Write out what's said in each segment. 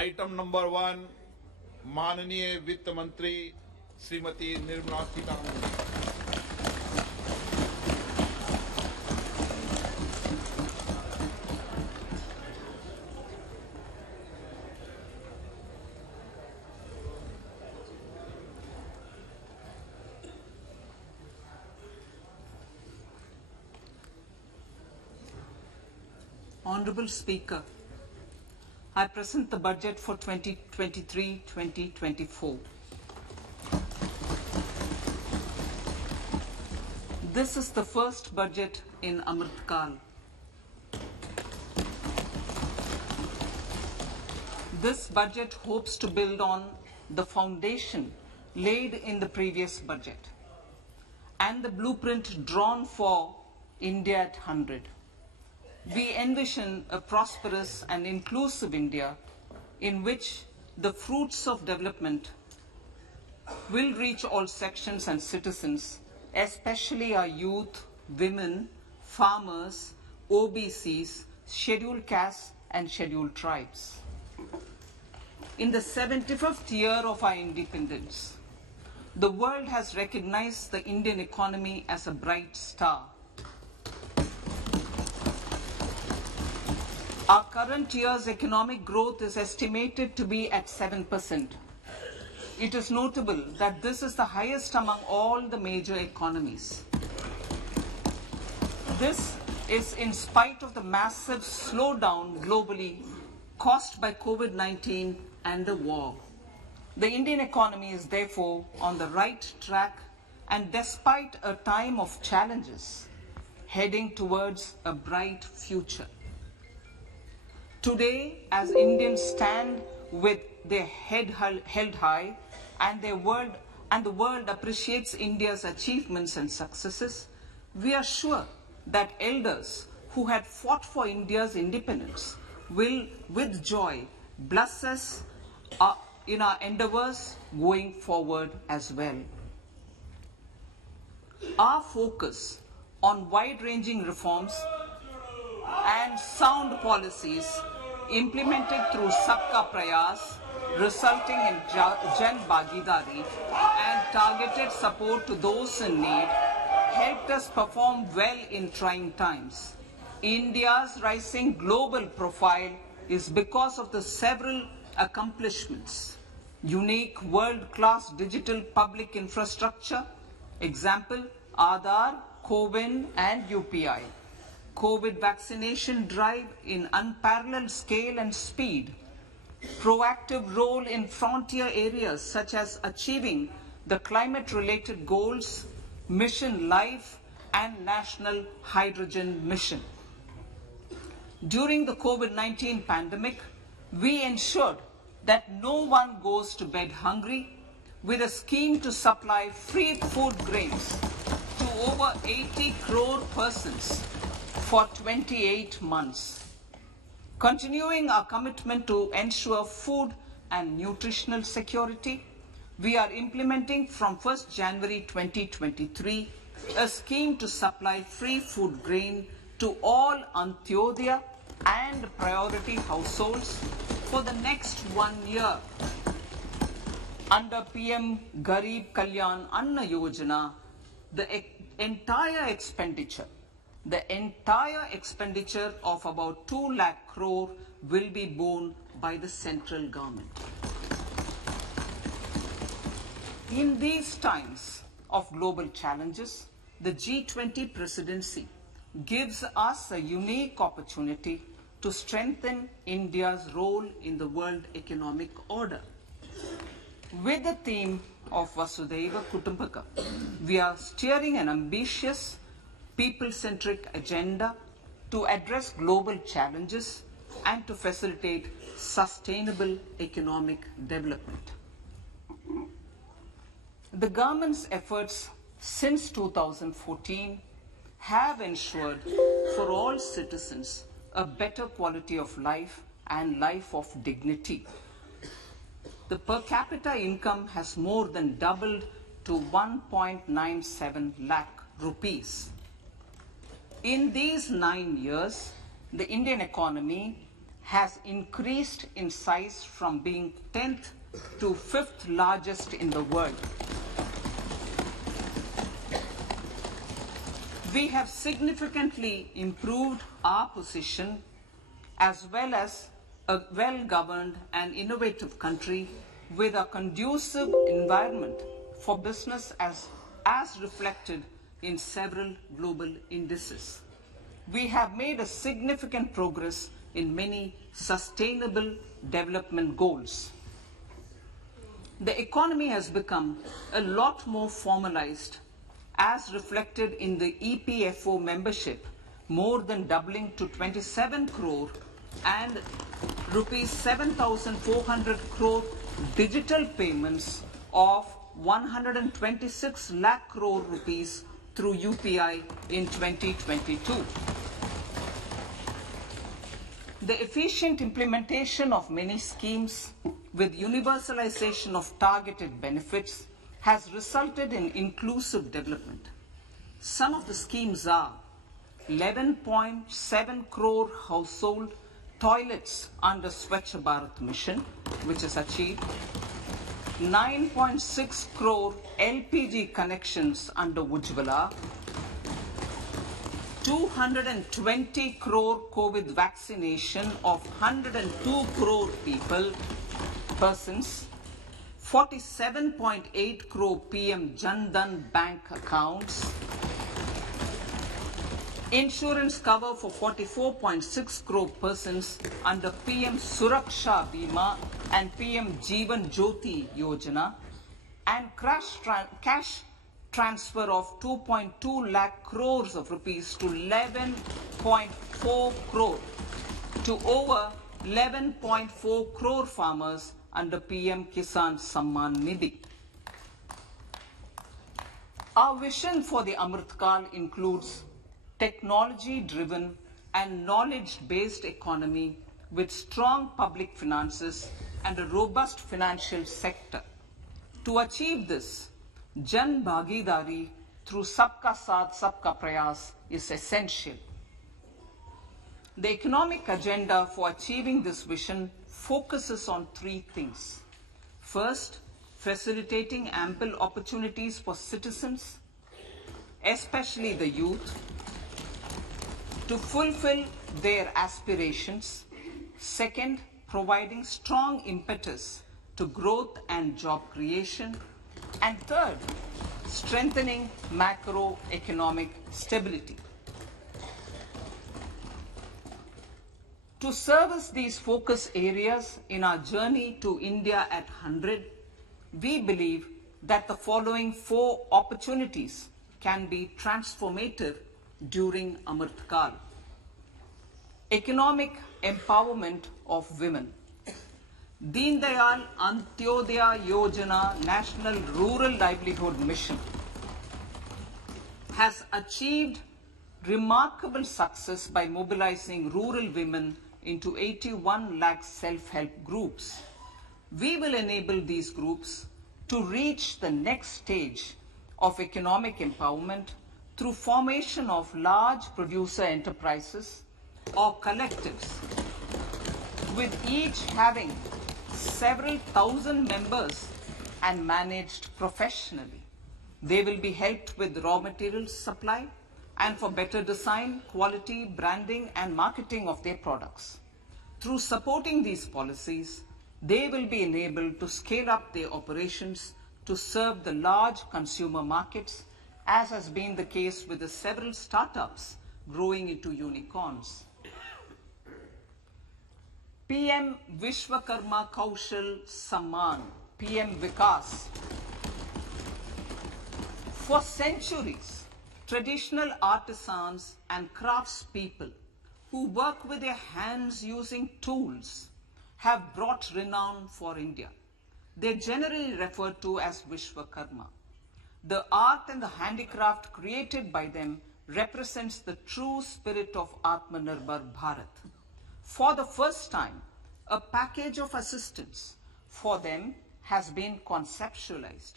Item number 1 माननीय वित्त मंत्री Shrimati Nirmala Sitharaman. Honorable Speaker, I present the budget for 2023-2024. This is the first budget in Amrit Kal. This budget hopes to build on the foundation laid in the previous budget and the blueprint drawn for India at 100. We envision a prosperous and inclusive India in which the fruits of development will reach all sections and citizens, especially our youth, women, farmers, OBCs, scheduled castes and scheduled tribes. In the 75th year of our independence, the world has recognized the Indian economy as a bright star. Our current year's economic growth is estimated to be at 7%. It is notable that this is the highest among all the major economies. This is in spite of the massive slowdown globally caused by COVID-19 and the war. The Indian economy is therefore on the right track and despite a time of challenges, heading towards a bright future. Today, as Indians stand with their head held high and the world appreciates India's achievements and successes, we are sure that elders who had fought for India's independence will, with joy, bless us in our endeavors going forward as well. Our focus on wide-ranging reforms and sound policies implemented through Sabka Prayas, resulting in Jan Bhagidari and targeted support to those in need, helped us perform well in trying times. India's rising global profile is because of the several accomplishments. Unique world-class digital public infrastructure, example, Aadhaar, CoWIN and UPI. COVID vaccination drive in unparalleled scale and speed, proactive role in frontier areas such as achieving the climate-related goals, Mission Life and National Hydrogen Mission. During the COVID-19 pandemic, we ensured that no one goes to bed hungry with a scheme to supply free food grains to over 80 crore persons for 28 months. Continuing our commitment to ensure food and nutritional security, we are implementing from 1st January 2023 a scheme to supply free food grain to all Antyodaya and priority households for the next 1 year. Under PM Garib Kalyan Anna Yojana, the entire expenditure of about 2 lakh crore will be borne by the central government. In these times of global challenges, the G20 presidency gives us a unique opportunity to strengthen India's role in the world economic order. With the theme of Vasudhaiva Kutumbakam, we are steering an ambitious people-centric agenda to address global challenges and to facilitate sustainable economic development. The government's efforts since 2014 have ensured for all citizens a better quality of life and life of dignity. The per capita income has more than doubled to 1.97 lakh rupees. In these 9 years, the Indian economy has increased in size from being 10th to 5th largest in the world. We have significantly improved our position as well as a well-governed and innovative country with a conducive environment for business as reflected in several global indices. We have made a significant progress in many sustainable development goals. The economy has become a lot more formalized as reflected in the EPFO membership, more than doubling to 27 crore and rupees 7,400 crore digital payments of 126 lakh crore rupees through UPI in 2022. The efficient implementation of many schemes with universalization of targeted benefits has resulted in inclusive development. Some of the schemes are 11.7 crore household toilets under Swachh Bharat mission, which is achieved, 9.6 crore LPG connections under Ujjwala, 220 crore COVID vaccination of 102 crore persons, 47.8 crore PM Jan Dhan bank accounts, insurance cover for 44.6 crore persons under PM Suraksha Bima and PM Jeevan Jyoti Yojana, and cash transfer of 2.2 lakh crores of rupees to 11.4 crore to over 11.4 crore farmers under PM Kisan Samman Nidhi. Our vision for the Amrit Kal includes technology-driven and knowledge-based economy with strong public finances and a robust financial sector. To achieve this, Jan Bhagidari through Sabka Saath Sabka Prayas is essential. The economic agenda for achieving this vision focuses on three things. First, facilitating ample opportunities for citizens, especially the youth, to fulfill their aspirations. Second, providing strong impetus to growth and job creation. And third, strengthening macroeconomic stability. To service these focus areas in our journey to India at 100, we believe that the following four opportunities can be transformative during Amrit Kal. Economic empowerment of women. Deen Dayal Antyodaya Yojana National Rural Livelihood Mission has achieved remarkable success by mobilizing rural women into 81 lakh self-help groups. We will enable these groups to reach the next stage of economic empowerment through formation of large producer enterprises or collectives, with each having several thousand members and managed professionally. They will be helped with raw materials supply and for better design, quality, branding and marketing of their products. Through supporting these policies, they will be enabled to scale up their operations to serve the large consumer markets, as has been the case with the several startups growing into unicorns. PM Vishwakarma Kaushal Samman, PM Vikas. For centuries, traditional artisans and craftspeople who work with their hands using tools have brought renown for India. They are generally referred to as Vishwakarma. The art and the handicraft created by them represents the true spirit of Atmanirbhar Bharat. For the first time, a package of assistance for them has been conceptualized.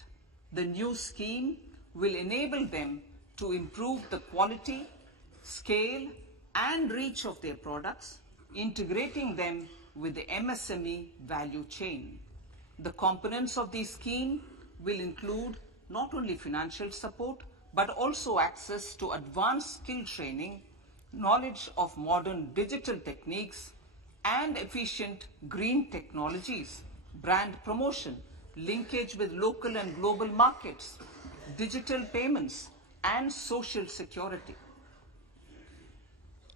The new scheme will enable them to improve the quality, scale, and reach of their products, integrating them with the MSME value chain. The components of the scheme will include not only financial support, but also access to advanced skill training, knowledge of modern digital techniques, and efficient green technologies, brand promotion, linkage with local and global markets, digital payments, and social security.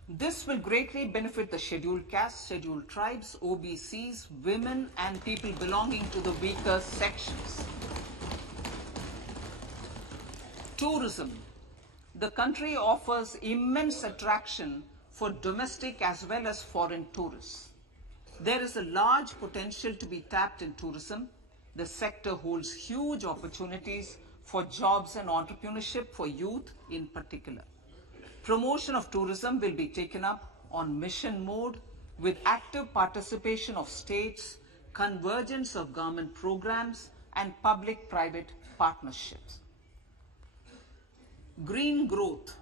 This will greatly benefit the scheduled castes, scheduled tribes, OBCs, women, and people belonging to the weaker sections. Tourism. The country offers immense attraction for domestic as well as foreign tourists. There is a large potential to be tapped in tourism. The sector holds huge opportunities for jobs and entrepreneurship for youth in particular. Promotion of tourism will be taken up on mission mode with active participation of states, convergence of government programs, and public-private partnerships. Green growth.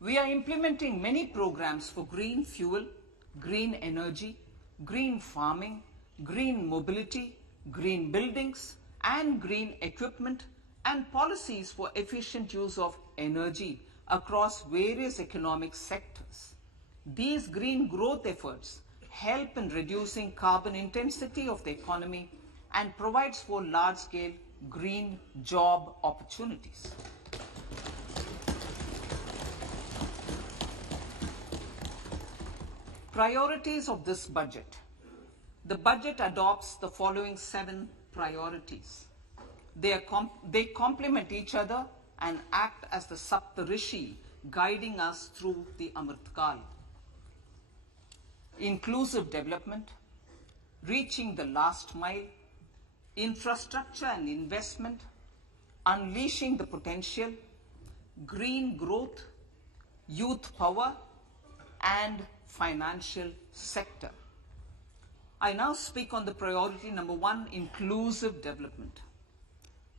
We are implementing many programs for green fuel, green energy, green farming, green mobility, green buildings, and green equipment, and policies for efficient use of energy across various economic sectors. These green growth efforts help in reducing carbon intensity of the economy and provides for large-scale green job opportunities. Priorities of this budget. The budget adopts the following 7 priorities. They complement each other and act as the Saptarishi guiding us through the Amritkal. Inclusive development, reaching the last mile, infrastructure and investment, unleashing the potential, green growth, youth power, and financial sector. I now speak on the priority number 1, inclusive development.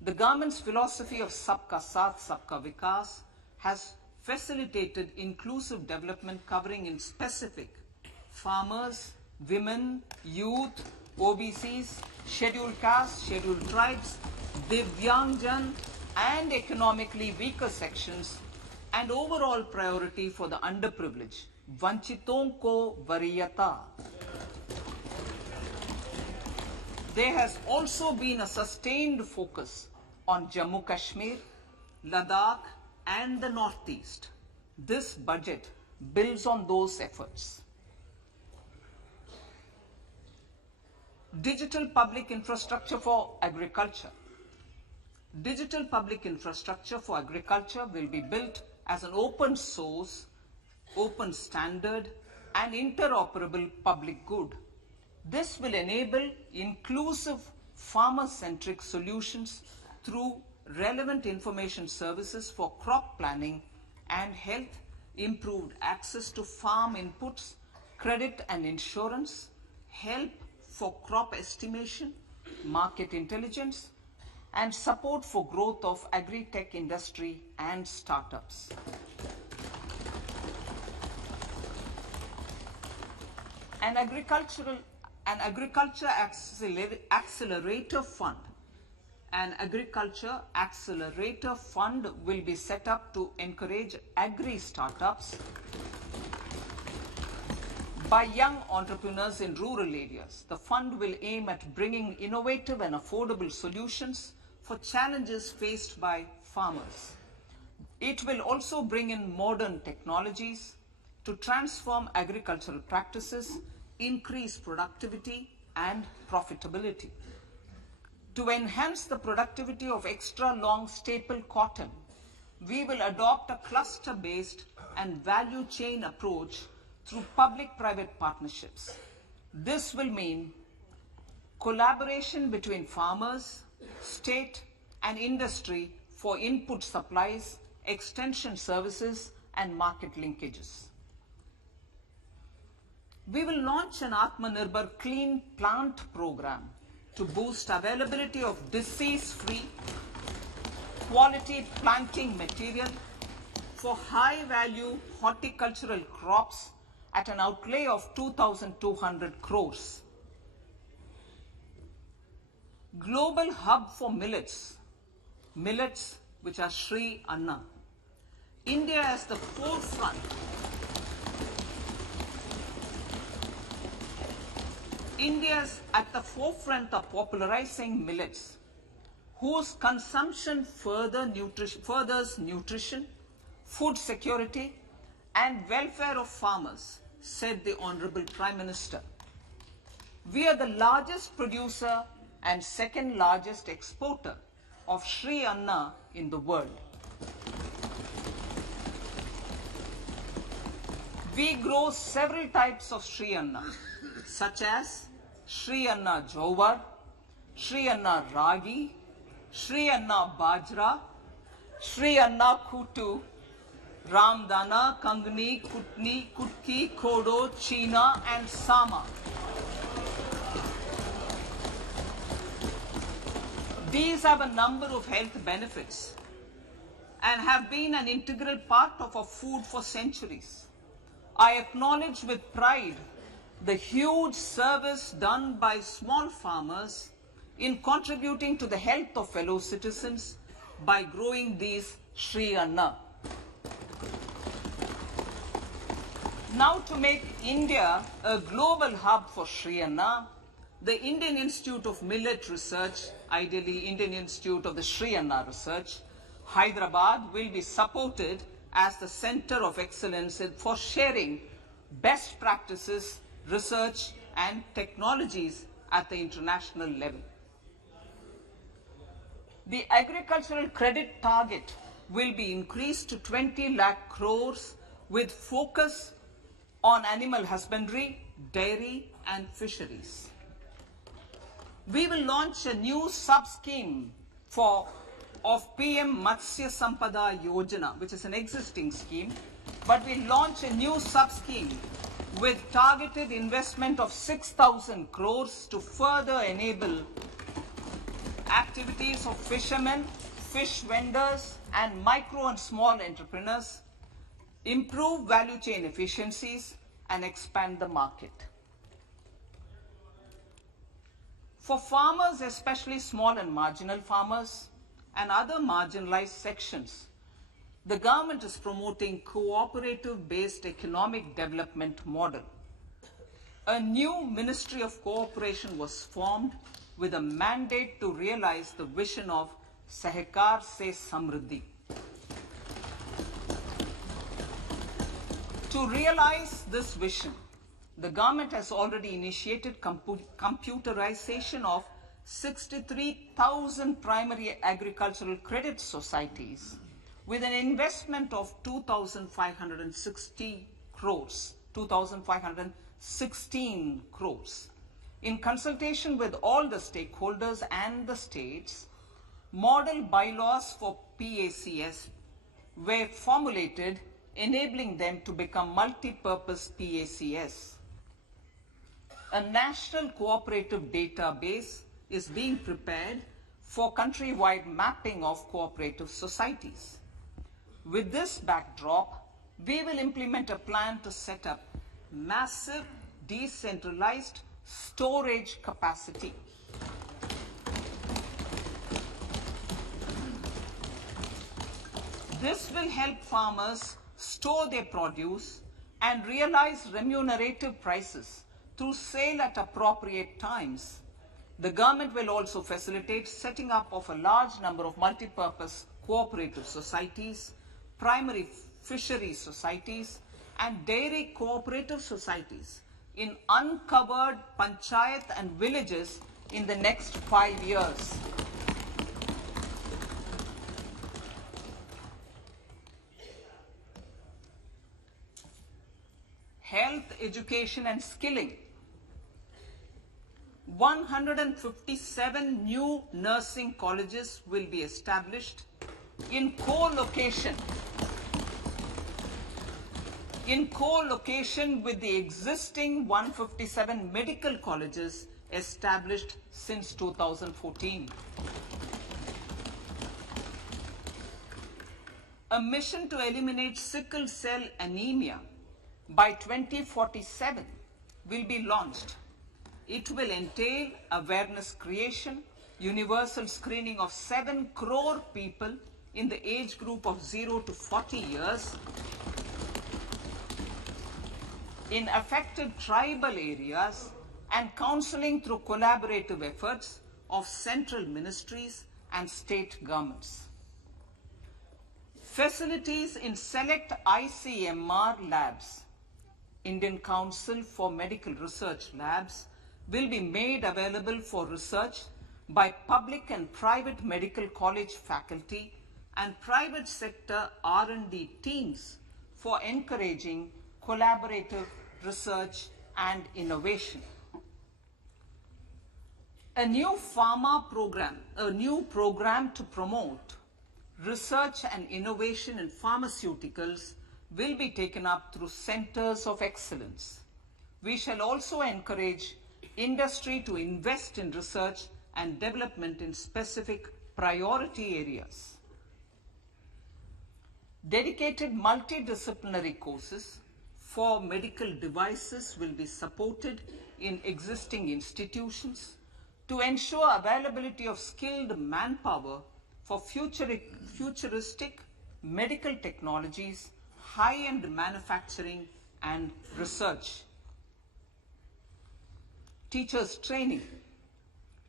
The government's philosophy of Sabka Saath, Sabka Vikas has facilitated inclusive development covering in specific farmers, women, youth, OBCs, scheduled castes, scheduled tribes, Divyangjan, and economically weaker sections, and overall priority for the underprivileged, Vanchiton ko Variyata. There has also been a sustained focus on Jammu Kashmir, Ladakh, and the Northeast. This budget builds on those efforts. Digital public infrastructure for agriculture. Digital public infrastructure for agriculture will be built as an open source, open standard, and interoperable public good. This will enable inclusive farmer-centric solutions through relevant information services for crop planning and health, improved access to farm inputs, credit and insurance, help for crop estimation, market intelligence, and support for growth of agri-tech industry and startups. An agriculture accelerator fund. An agriculture accelerator fund will be set up to encourage agri-startups by young entrepreneurs in rural areas. The fund will aim at bringing innovative and affordable solutions for challenges faced by farmers. It will also bring in modern technologies to transform agricultural practices, increase productivity and profitability. To enhance the productivity of extra long staple cotton, we will adopt a cluster-based and value chain approach through public-private partnerships. This will mean collaboration between farmers, state, and industry for input supplies, extension services, and market linkages. We will launch an Atmanirbhar Clean Plant program to boost availability of disease-free, quality planting material for high-value horticultural crops at an outlay of 2,200 crores. Global hub for millets, which are Sri Anna. India is the forefront. India is at the forefront of popularizing millets, whose consumption furthers nutrition, food security, and welfare of farmers, said the Honorable Prime Minister. We are the largest producer and second largest exporter of Sri Anna in the world. We grow several types of Sri Anna, such as Sri Anna Jowar, Sri Anna Ragi, Sri Anna Bajra, Sri Anna Kutu, Ramdana, Kangni, Kutni, Kutki, Kodo, China, and Sama. These have a number of health benefits and have been an integral part of our food for centuries. I acknowledge with pride the huge service done by small farmers in contributing to the health of fellow citizens by growing these Sri Anna. Now, to make India a global hub for Sri Anna, the Indian Institute of Millet Research, ideally Indian Institute of the Sri Anna Research, Hyderabad, will be supported as the center of excellence for sharing best practices, research, and technologies at the international level. The agricultural credit target will be increased to 20 lakh crores with focus on animal husbandry, dairy, and fisheries. We will launch a new sub-scheme of PM Matsya Sampada Yojana, which is an existing scheme, but we launch a new sub-scheme with targeted investment of 6,000 crores to further enable activities of fishermen, fish vendors, and micro and small entrepreneurs, improve value chain efficiencies, and expand the market. For farmers, especially small and marginal farmers and other marginalized sections, the government is promoting cooperative-based economic development model. A new Ministry of Cooperation was formed with a mandate to realize the vision of Sahakar Se Samriddhi. To realize this vision, the government has already initiated computerization of 63,000 primary agricultural credit societies with an investment of 2,560 crores, 2,516 crores. In consultation with all the stakeholders and the states, model bylaws for PACS were formulated, enabling them to become multi-purpose PACS. A national cooperative database is being prepared for countrywide mapping of cooperative societies. With this backdrop, we will implement a plan to set up massive decentralized storage capacity. This will help farmers store their produce and realize remunerative prices through sale at appropriate times. The government will also facilitate setting up of a large number of multi-purpose cooperative societies, primary fisheries societies, and dairy cooperative societies in uncovered panchayat and villages in the next 5 years. Health, education, and skilling. 157 new nursing colleges will be established in co-location with the existing 157 medical colleges established since 2014. A mission to eliminate sickle cell anemia by 2047 will be launched. It will entail awareness creation, universal screening of 7 crore people in the age group of 0 to 40 years in affected tribal areas, and counseling through collaborative efforts of central ministries and state governments. Facilities in select ICMR labs, Indian Council for Medical Research labs, will be made available for research by public and private medical college faculty and private sector R&D teams for encouraging collaborative research and innovation. A new program to promote research and innovation in pharmaceuticals will be taken up through centers of excellence. We shall also encourage industry to invest in research and development in specific priority areas. Dedicated multidisciplinary courses for medical devices will be supported in existing institutions to ensure availability of skilled manpower for futuristic medical technologies, high-end manufacturing and research. Teachers training.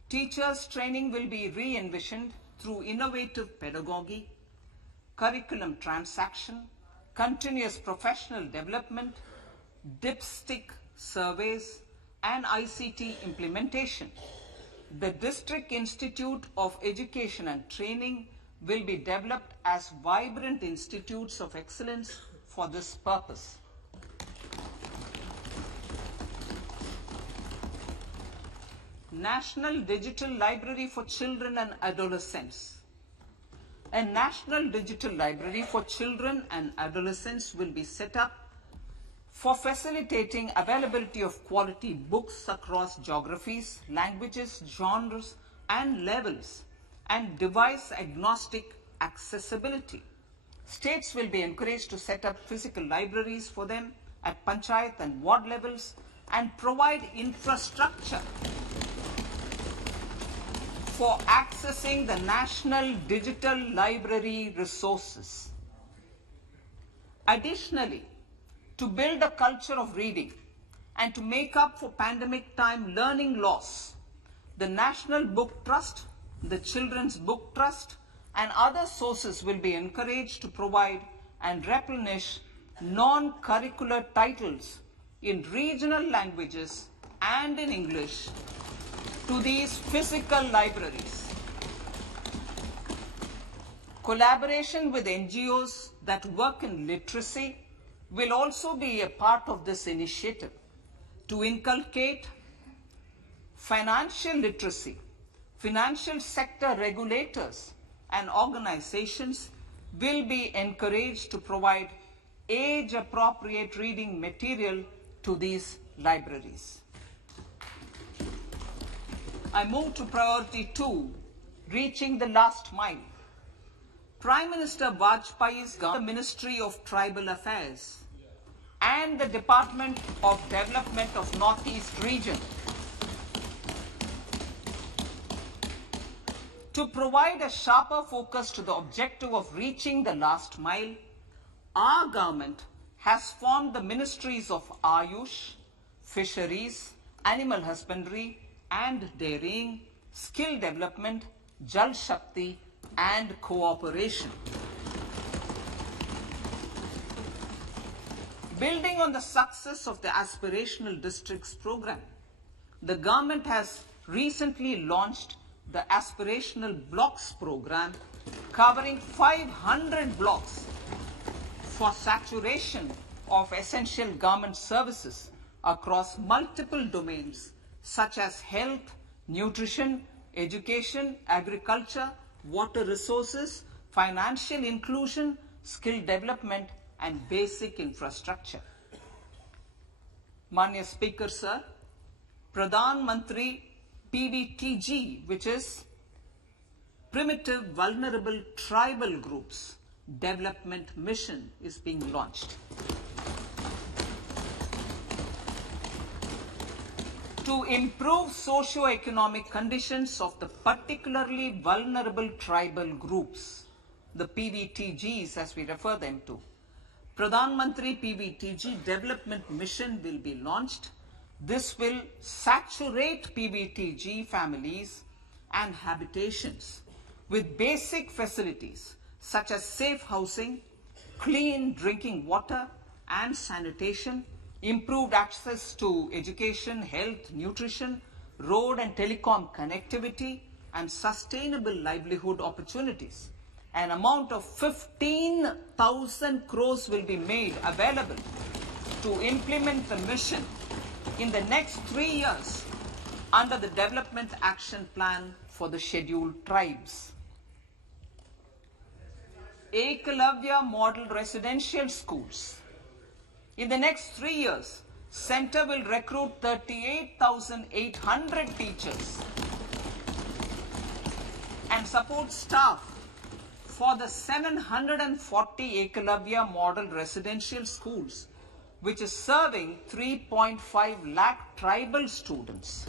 Teachers training will be re-envisioned through innovative pedagogy, curriculum transaction, continuous professional development, dipstick surveys, and ICT implementation. The District Institute of Education and Training will be developed as vibrant institutes of excellence for this purpose. National Digital Library for Children and Adolescents. A National Digital Library for Children and Adolescents will be set up for facilitating availability of quality books across geographies, languages, genres, and levels, and device-agnostic accessibility. States will be encouraged to set up physical libraries for them at panchayat and ward levels and provide infrastructure for accessing the National Digital Library resources. Additionally, to build a culture of reading and to make up for pandemic time learning loss, the National Book Trust, the Children's Book Trust, and other sources will be encouraged to provide and replenish non-curricular titles in regional languages and in English to these physical libraries. Collaboration with NGOs that work in literacy will also be a part of this initiative to inculcate financial literacy. Financial sector regulators and organizations will be encouraged to provide age-appropriate reading material to these libraries. I move to priority 2, reaching the last mile. Prime Minister Vajpayee's government, the Ministry of Tribal Affairs, and the Department of Development of Northeast Region to provide a sharper focus to the objective of reaching the last mile. Our government has formed the ministries of Ayush, Fisheries, Animal Husbandry and Dairying, Skill Development, Jal Shakti and Cooperation. Building on the success of the Aspirational Districts program, the government has recently launched the Aspirational Blocks program covering 500 blocks for saturation of essential government services across multiple domains such as health, nutrition, education, agriculture, water resources, financial inclusion, skill development, and basic infrastructure. Manya Speaker, Sir, Pradhan Mantri PVTG, which is Primitive Vulnerable Tribal Groups Development Mission, is being launched. to improve socio-economic conditions of the particularly vulnerable tribal groups, the PVTGs as we refer them to. Pradhan Mantri PVTG Development Mission will be launched. This will saturate PVTG families and habitations with basic facilities such as safe housing, clean drinking water and sanitation, improved access to education, health, nutrition, road and telecom connectivity, and sustainable livelihood opportunities. An amount of 15,000 crores will be made available to implement the mission in the next 3 years under the Development Action Plan for the Scheduled Tribes. Ekalavya Model Residential Schools. In the next 3 years, Center will recruit 38,800 teachers and support staff for the 740 Ekalavya Model Residential Schools, which is serving 3.5 lakh tribal students.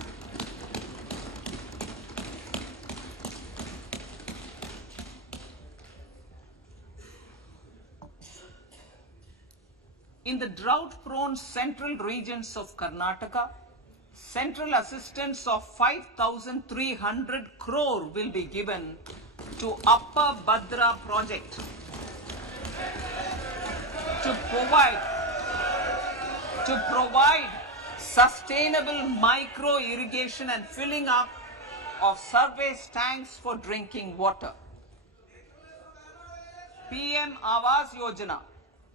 In the drought-prone central regions of Karnataka, central assistance of 5,300 crore will be given to Upper Bhadra project to provide sustainable micro irrigation and filling up of surface tanks for drinking water. PM Awas Yojana.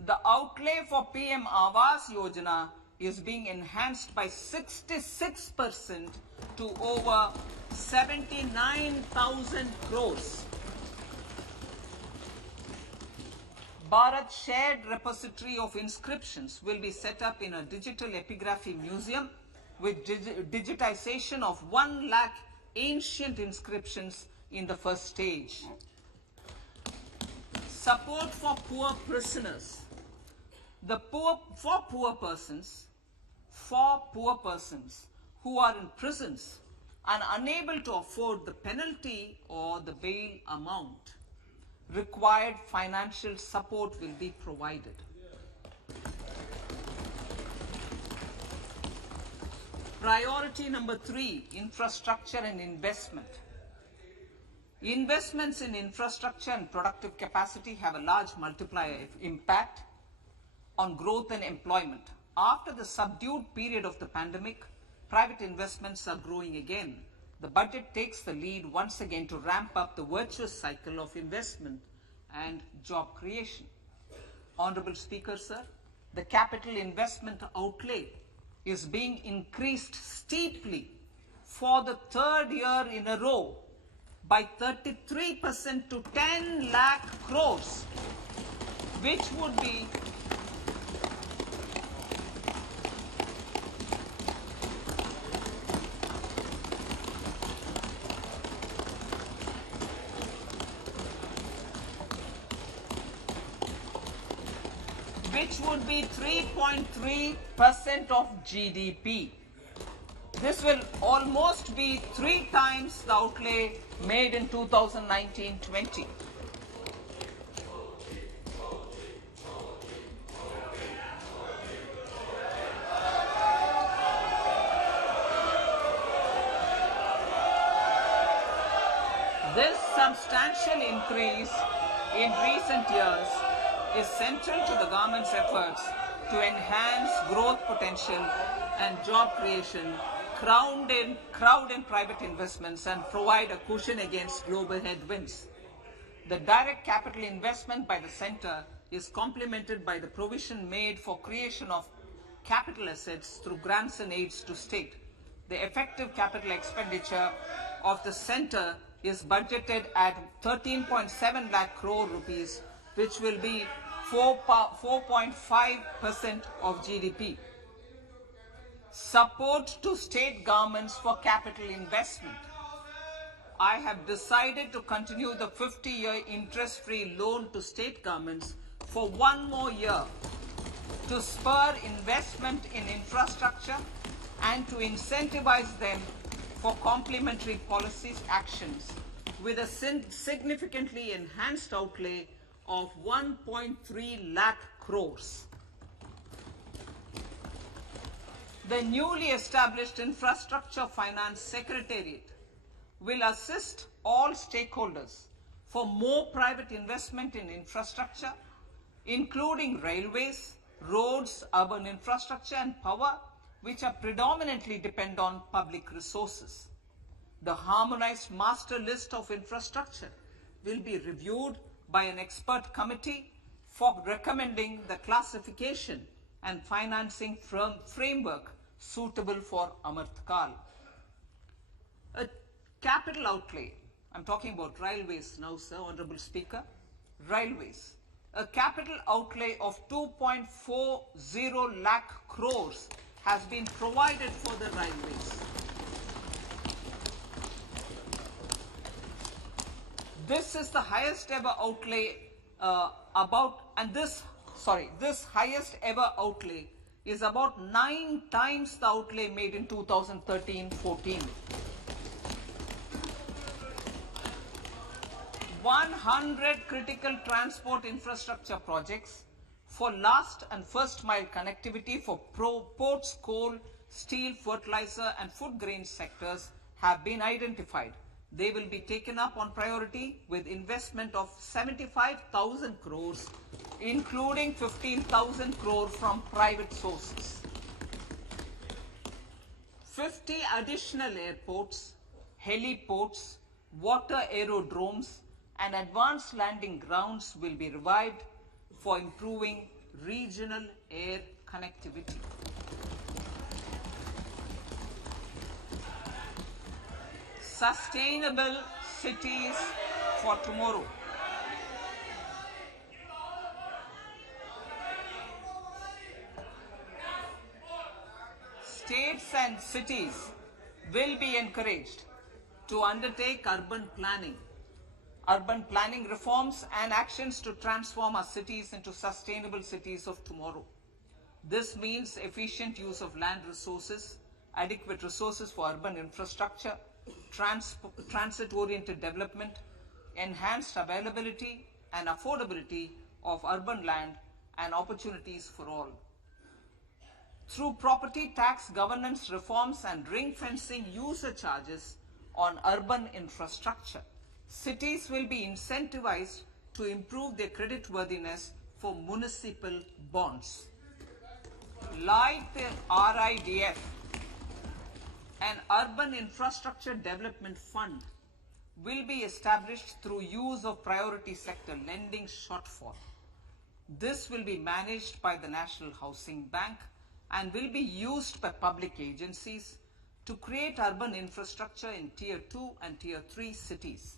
The outlay for PM Awas Yojana is being enhanced by 66% to over 79,000 crores. Bharat Shared Repository of Inscriptions will be set up in a digital epigraphy museum with digitization of 1 lakh ancient inscriptions in the first stage. Support for poor prisoners. For poor persons who are in prisons and unable to afford the penalty or the bail amount, required financial support will be provided. Priority number 3, infrastructure and investment. Investments in infrastructure and productive capacity have a large multiplier impact on growth and employment. After the subdued period of the pandemic, private investments are growing again. The budget takes the lead once again to ramp up the virtuous cycle of investment and job creation. Honorable Speaker, sir, the capital investment outlay is being increased steeply for the 3rd year in a row by 33% to 10 lakh crores, which would be which would be 3.3% of GDP. This will almost be 3 times the outlay made in 2019-20. This substantial increase in recent years is central to the government's efforts to enhance growth potential and job creation, crowd in private investments, and provide a cushion against global headwinds. The direct capital investment by the center is complemented by the provision made for creation of capital assets through grants and aids to state. The effective capital expenditure of the center is budgeted at 13.7 lakh crore rupees, which will be 4.5% of GDP. Support to state governments for capital investment. I have decided to continue the 50-year interest-free loan to state governments for 1 more year to spur investment in infrastructure, and to incentivize them for complementary policies actions with a significantly enhanced outlay of 1.3 lakh crores. The newly established Infrastructure Finance Secretariat will assist all stakeholders for more private investment in infrastructure, including railways, roads, urban infrastructure and power, which are predominantly depend on public resources. The harmonized master list of infrastructure will be reviewed by an expert committee for recommending the classification and financing framework suitable for Amartkal. A capital outlay, I'm talking about railways now, sir, Honorable Speaker, railways. A capital outlay of 2.40 lakh crores has been provided for the railways. This is the highest ever outlay this highest ever outlay is about 9 times the outlay made in 2013-14. 100 critical transport infrastructure projects for last and first mile connectivity for ports, coal, steel, fertilizer and food grain sectors have been identified. They will be taken up on priority with investment of 75,000 crores, including 15,000 crore from private sources. 50 additional airports, heliports, water aerodromes, and advanced landing grounds will be revived for improving regional air connectivity. Sustainable cities for tomorrow. States and cities will be encouraged to undertake urban planning reforms and actions to transform our cities into sustainable cities of tomorrow. This means efficient use of land resources, adequate resources for urban infrastructure, transit-oriented development, enhanced availability and affordability of urban land and opportunities for all. Through property tax governance reforms and ring-fencing user charges on urban infrastructure, cities will be incentivized to improve their creditworthiness for municipal bonds. Like the RIDF, an Urban Infrastructure Development Fund will be established through use of priority sector lending shortfall. This will be managed by the National Housing Bank and will be used by public agencies to create urban infrastructure in Tier 2 and Tier 3 cities.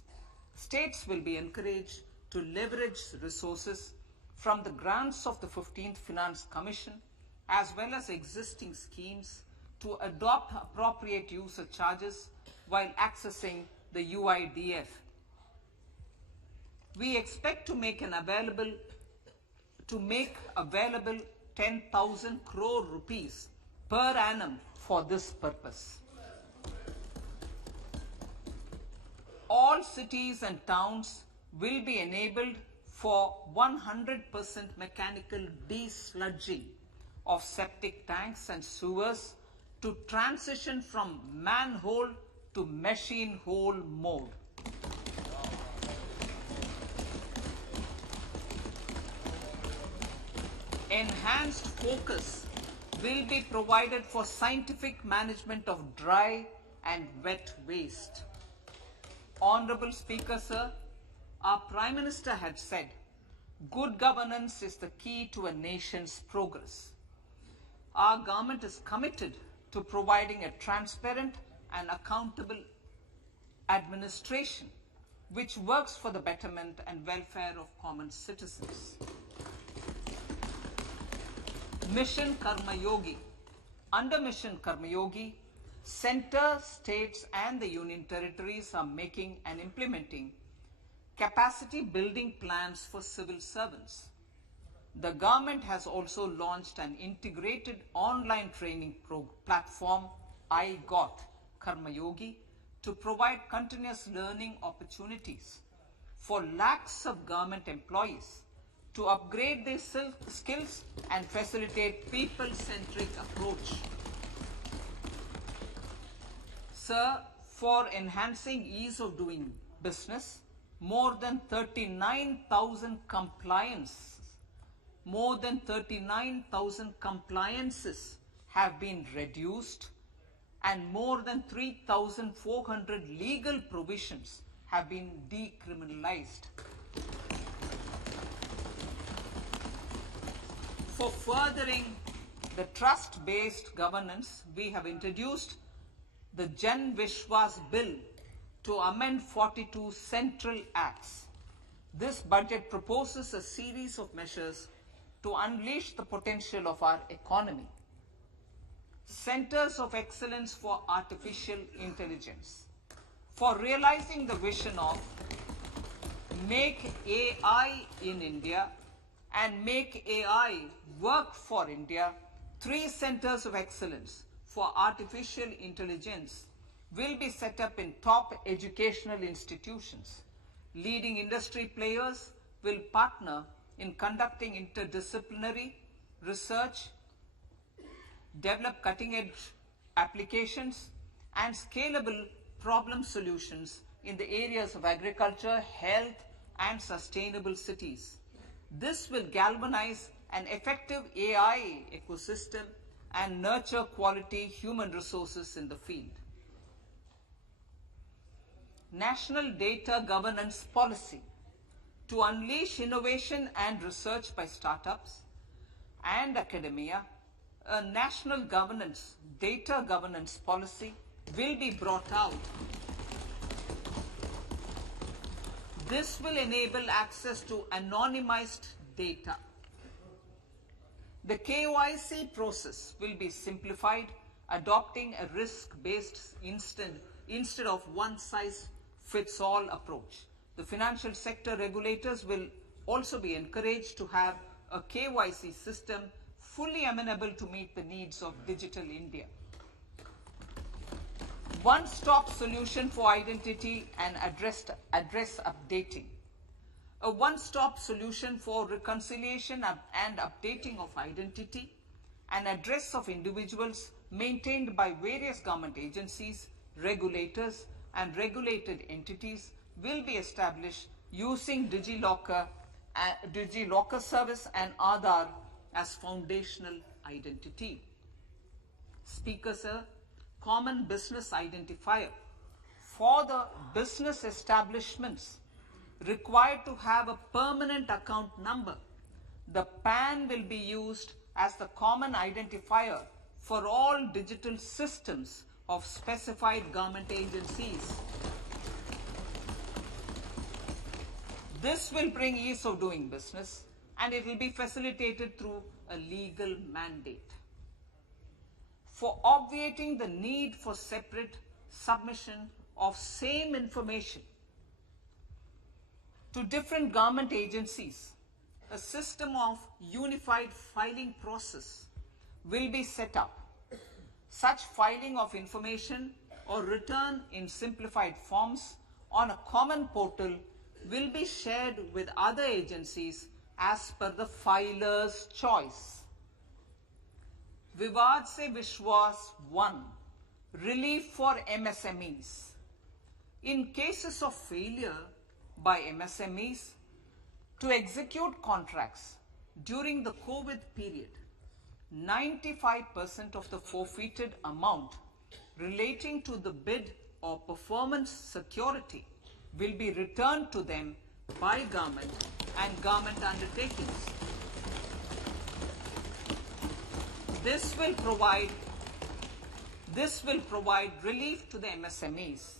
States will be encouraged to leverage resources from the grants of the 15th Finance Commission as well as existing schemes to adopt appropriate user charges while accessing the UIDF. We expect to make available 10,000 crore rupees per annum for this purpose. All cities and towns will be enabled for 100% mechanical desludging of septic tanks and sewers to transition from manhole to machine hole mode. Enhanced focus will be provided for scientific management of dry and wet waste. Honorable Speaker, sir, our Prime Minister had said, good governance is the key to a nation's progress. Our government is committed to providing a transparent and accountable administration which works for the betterment and welfare of common citizens. Mission Karma Yogi. Under Mission Karma Yogi, center, states and the union territories are making and implementing capacity building plans for civil servants. the government has also launched an integrated online training platform, iGot Karmayogi, to provide continuous learning opportunities for lakhs of government employees to upgrade their skills and facilitate people-centric approach. Sir, for enhancing ease of doing business, more than 39,000 compliances have been reduced and more than 3,400 legal provisions have been decriminalized. For furthering the trust-based governance, we have introduced the Jan Vishwas Bill to amend 42 central acts. This budget proposes a series of measures to unleash the potential of our economy. Centers of Excellence for Artificial Intelligence. For realizing the vision of Make AI in India and Make AI Work for India, 3 Centers of Excellence for Artificial Intelligence will be set up in top educational institutions. Leading industry players will partner in conducting interdisciplinary research, develop cutting-edge applications, and scalable problem solutions in the areas of agriculture, health, and sustainable cities. This will galvanize an effective AI ecosystem and nurture quality human resources in the field. National Data Governance Policy. To unleash innovation and research by startups and academia, a national data governance policy will be brought out. This will enable access to anonymized data. The KYC process will be simplified, adopting a risk-based instead of one-size-fits-all approach. The financial sector regulators will also be encouraged to have a KYC system fully amenable to meet the needs of digital India. One-stop solution for identity and address updating. A one-stop solution for reconciliation and updating of identity and address of individuals maintained by various government agencies, regulators, and regulated entities will be established using DigiLocker service and Aadhaar as foundational identity. Speaker, sir, common business identifier. For the business establishments required to have a permanent account number, the PAN will be used as the common identifier for all digital systems of specified government agencies. This will bring ease of doing business, and it will be facilitated through a legal mandate. For obviating the need for separate submission of same information to different government agencies, a system of unified filing process will be set up. Such filing of information or return in simplified forms on a common portal will be shared with other agencies as per the filer's choice. Vivad Se Vishwas 1. Relief for MSMEs. In cases of failure by MSMEs to execute contracts during the COVID period, 95% of the forfeited amount relating to the bid or performance security will be returned to them by government and government undertakings. This will provide relief to the MSMEs.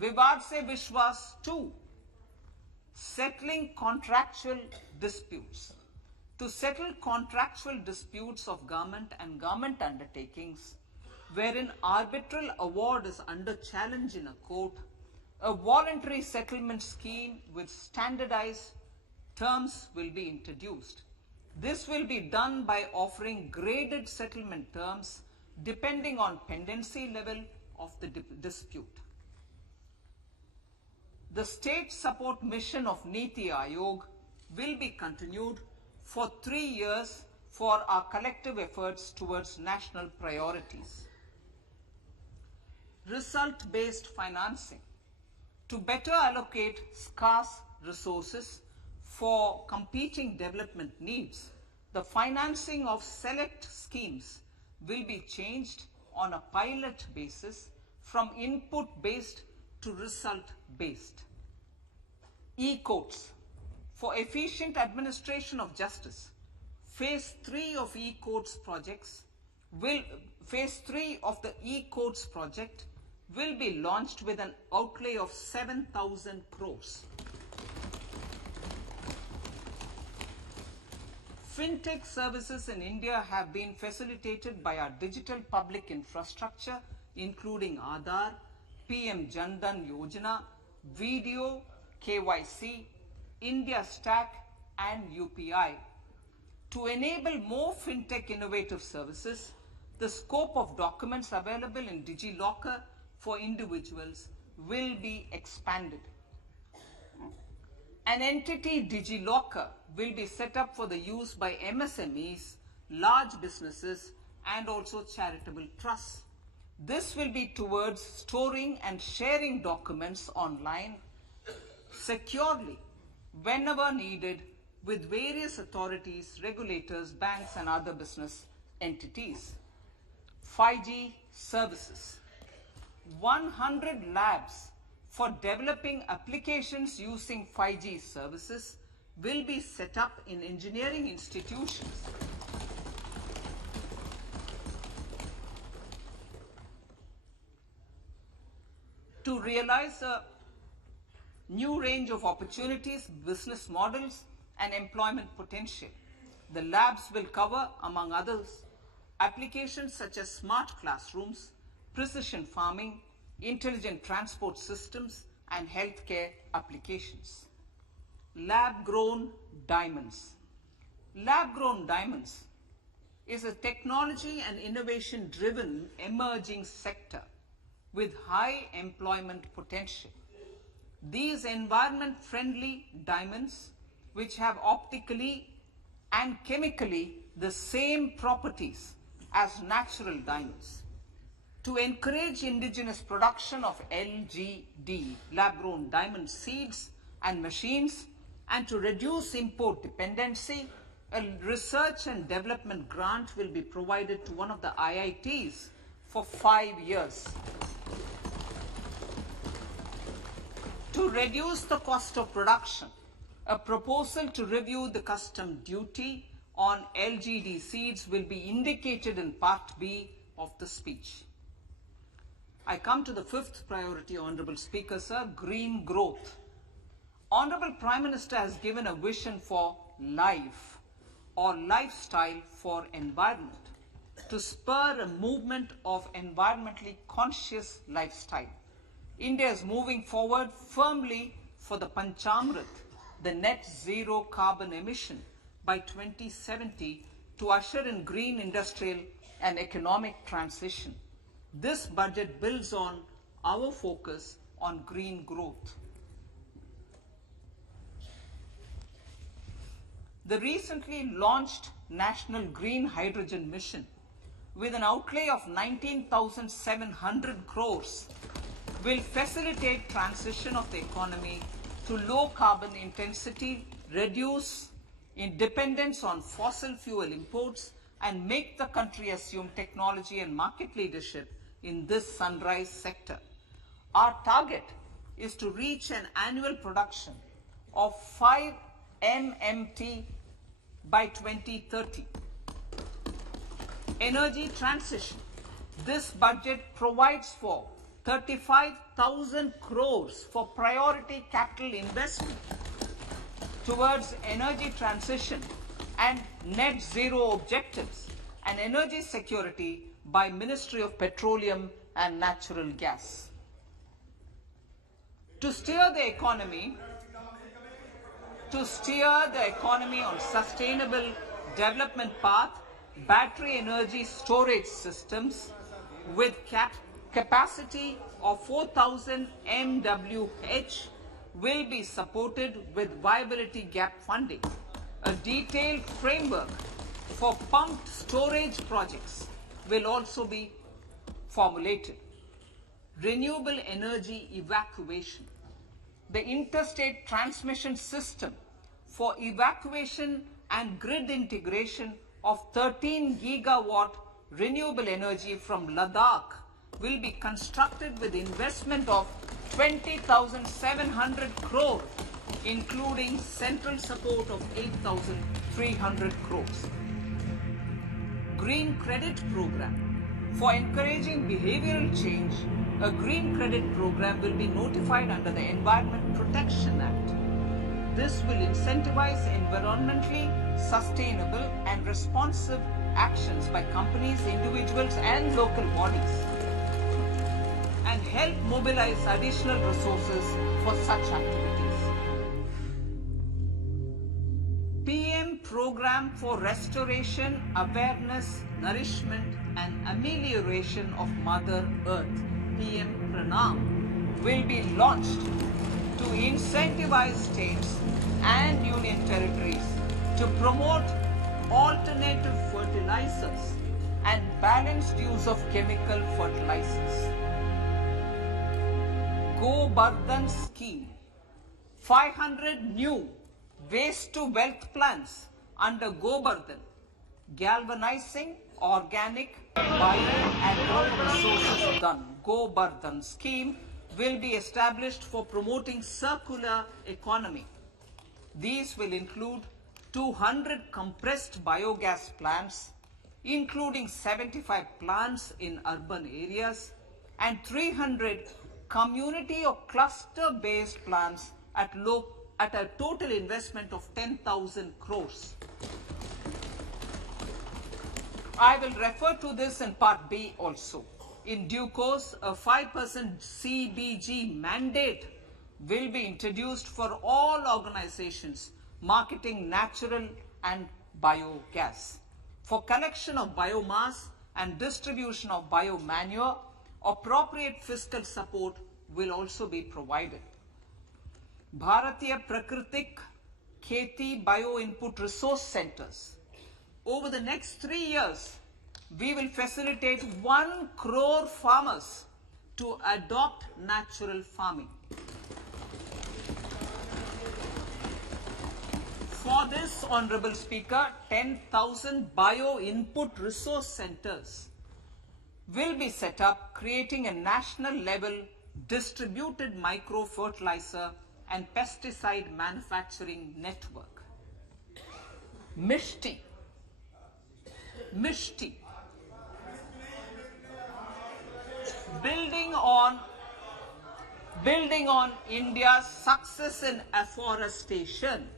Vivad Se Vishwas 2. Settling contractual disputes. To settle contractual disputes of government and government undertakings, wherein arbitral award is under challenge in a court, a voluntary settlement scheme with standardized terms will be introduced. This will be done by offering graded settlement terms depending on pendency level of the dispute. The state support mission of Niti Aayog will be continued for 3 years for our collective efforts towards national priorities. Result-based financing. To better allocate scarce resources for competing development needs, the financing of select schemes will be changed on a pilot basis from input-based to result-based. E-courts. For efficient administration of justice, Phase 3 of e-courts projects Phase 3 of the e-courts project will be launched with an outlay of 7,000 crores. Fintech services in India have been facilitated by our digital public infrastructure, including Aadhaar, PM Jan Dhan Yojana, Video, KYC, India Stack, and UPI. To enable more fintech innovative services, the scope of documents available in DigiLocker for individuals will be expanded. An entity DigiLocker will be set up for the use by MSMEs, large businesses, and also charitable trusts. This will be towards storing and sharing documents online securely whenever needed with various authorities, regulators, banks, and other business entities. 5G services. 100 labs for developing applications using 5G services will be set up in engineering institutions. To realize a new range of opportunities, business models, and employment potential, the labs will cover, among others, applications such as smart classrooms, precision farming, intelligent transport systems, and healthcare applications. Lab-grown diamonds. Lab-grown diamonds is a technology and innovation-driven emerging sector with high employment potential. These environment-friendly diamonds, which have optically and chemically the same properties as natural diamonds. To encourage indigenous production of LGD, lab-grown diamond seeds and machines, and to reduce import dependency, a research and development grant will be provided to one of the IITs for 5 years. To reduce the cost of production, a proposal to review the custom duty on LGD seeds will be indicated in Part B of the speech. I come to the fifth priority, Honorable Speaker, sir, green growth. Honorable Prime Minister has given a vision for life or lifestyle for environment to spur a movement of environmentally conscious lifestyle. India is moving forward firmly for the Panchamrit, the net zero carbon emission by 2070 to usher in green industrial and economic transition. This budget builds on our focus on green growth. The recently launched National Green Hydrogen Mission, with an outlay of 19,700 crores, will facilitate transition of the economy to low carbon intensity, reduce dependence on fossil fuel imports, and make the country assume technology and market leadership in this sunrise sector. Our target is to reach an annual production of 5 MMT by 2030. Energy transition. This budget provides for 35,000 crores for priority capital investment towards energy transition and net zero objectives and energy security by Ministry of Petroleum and Natural Gas. To steer the economy to steer the economy on sustainable development path, battery energy storage systems with capacity of 4,000 MWH will be supported with viability gap funding. A detailed framework for pumped storage projects will also be formulated. Renewable energy evacuation. The interstate transmission system for evacuation and grid integration of 13 gigawatt renewable energy from Ladakh will be constructed with investment of 20,700 crore, including central support of 8,300 crores. Green Credit Program. For encouraging behavioral change, a green credit program will be notified under the Environment Protection Act. This will incentivize environmentally sustainable and responsive actions by companies, individuals, and local bodies, and help mobilize additional resources for such activities. PM Program for Restoration, Awareness, Nourishment, and Amelioration of Mother Earth, PM Pranam, will be launched to incentivize states and union territories to promote alternative fertilizers and balanced use of chemical fertilizers. Go Bardhan Scheme. 500 new waste to wealth plants under Go Bardhan, galvanizing organic, bio and all resources done. Go Bardhan scheme will be established for promoting circular economy. These will include 200 compressed biogas plants, including 75 plants in urban areas, and 300 community or cluster-based plants at a total investment of 10,000 crores. I will refer to this in Part B also. In due course, a 5% CBG mandate will be introduced for all organizations marketing natural and biogas. For collection of biomass and distribution of biomanure, appropriate fiscal support will also be provided. Bharatiya Prakritik Kheti Bio Input Resource Centers. Over the next 3 years, we will facilitate 1 crore farmers to adopt natural farming. For this, Honorable Speaker, 10,000 bio input resource centers will be set up, creating a national level distributed micro fertilizer and pesticide manufacturing network. Mishti. Building on India's success in afforestation,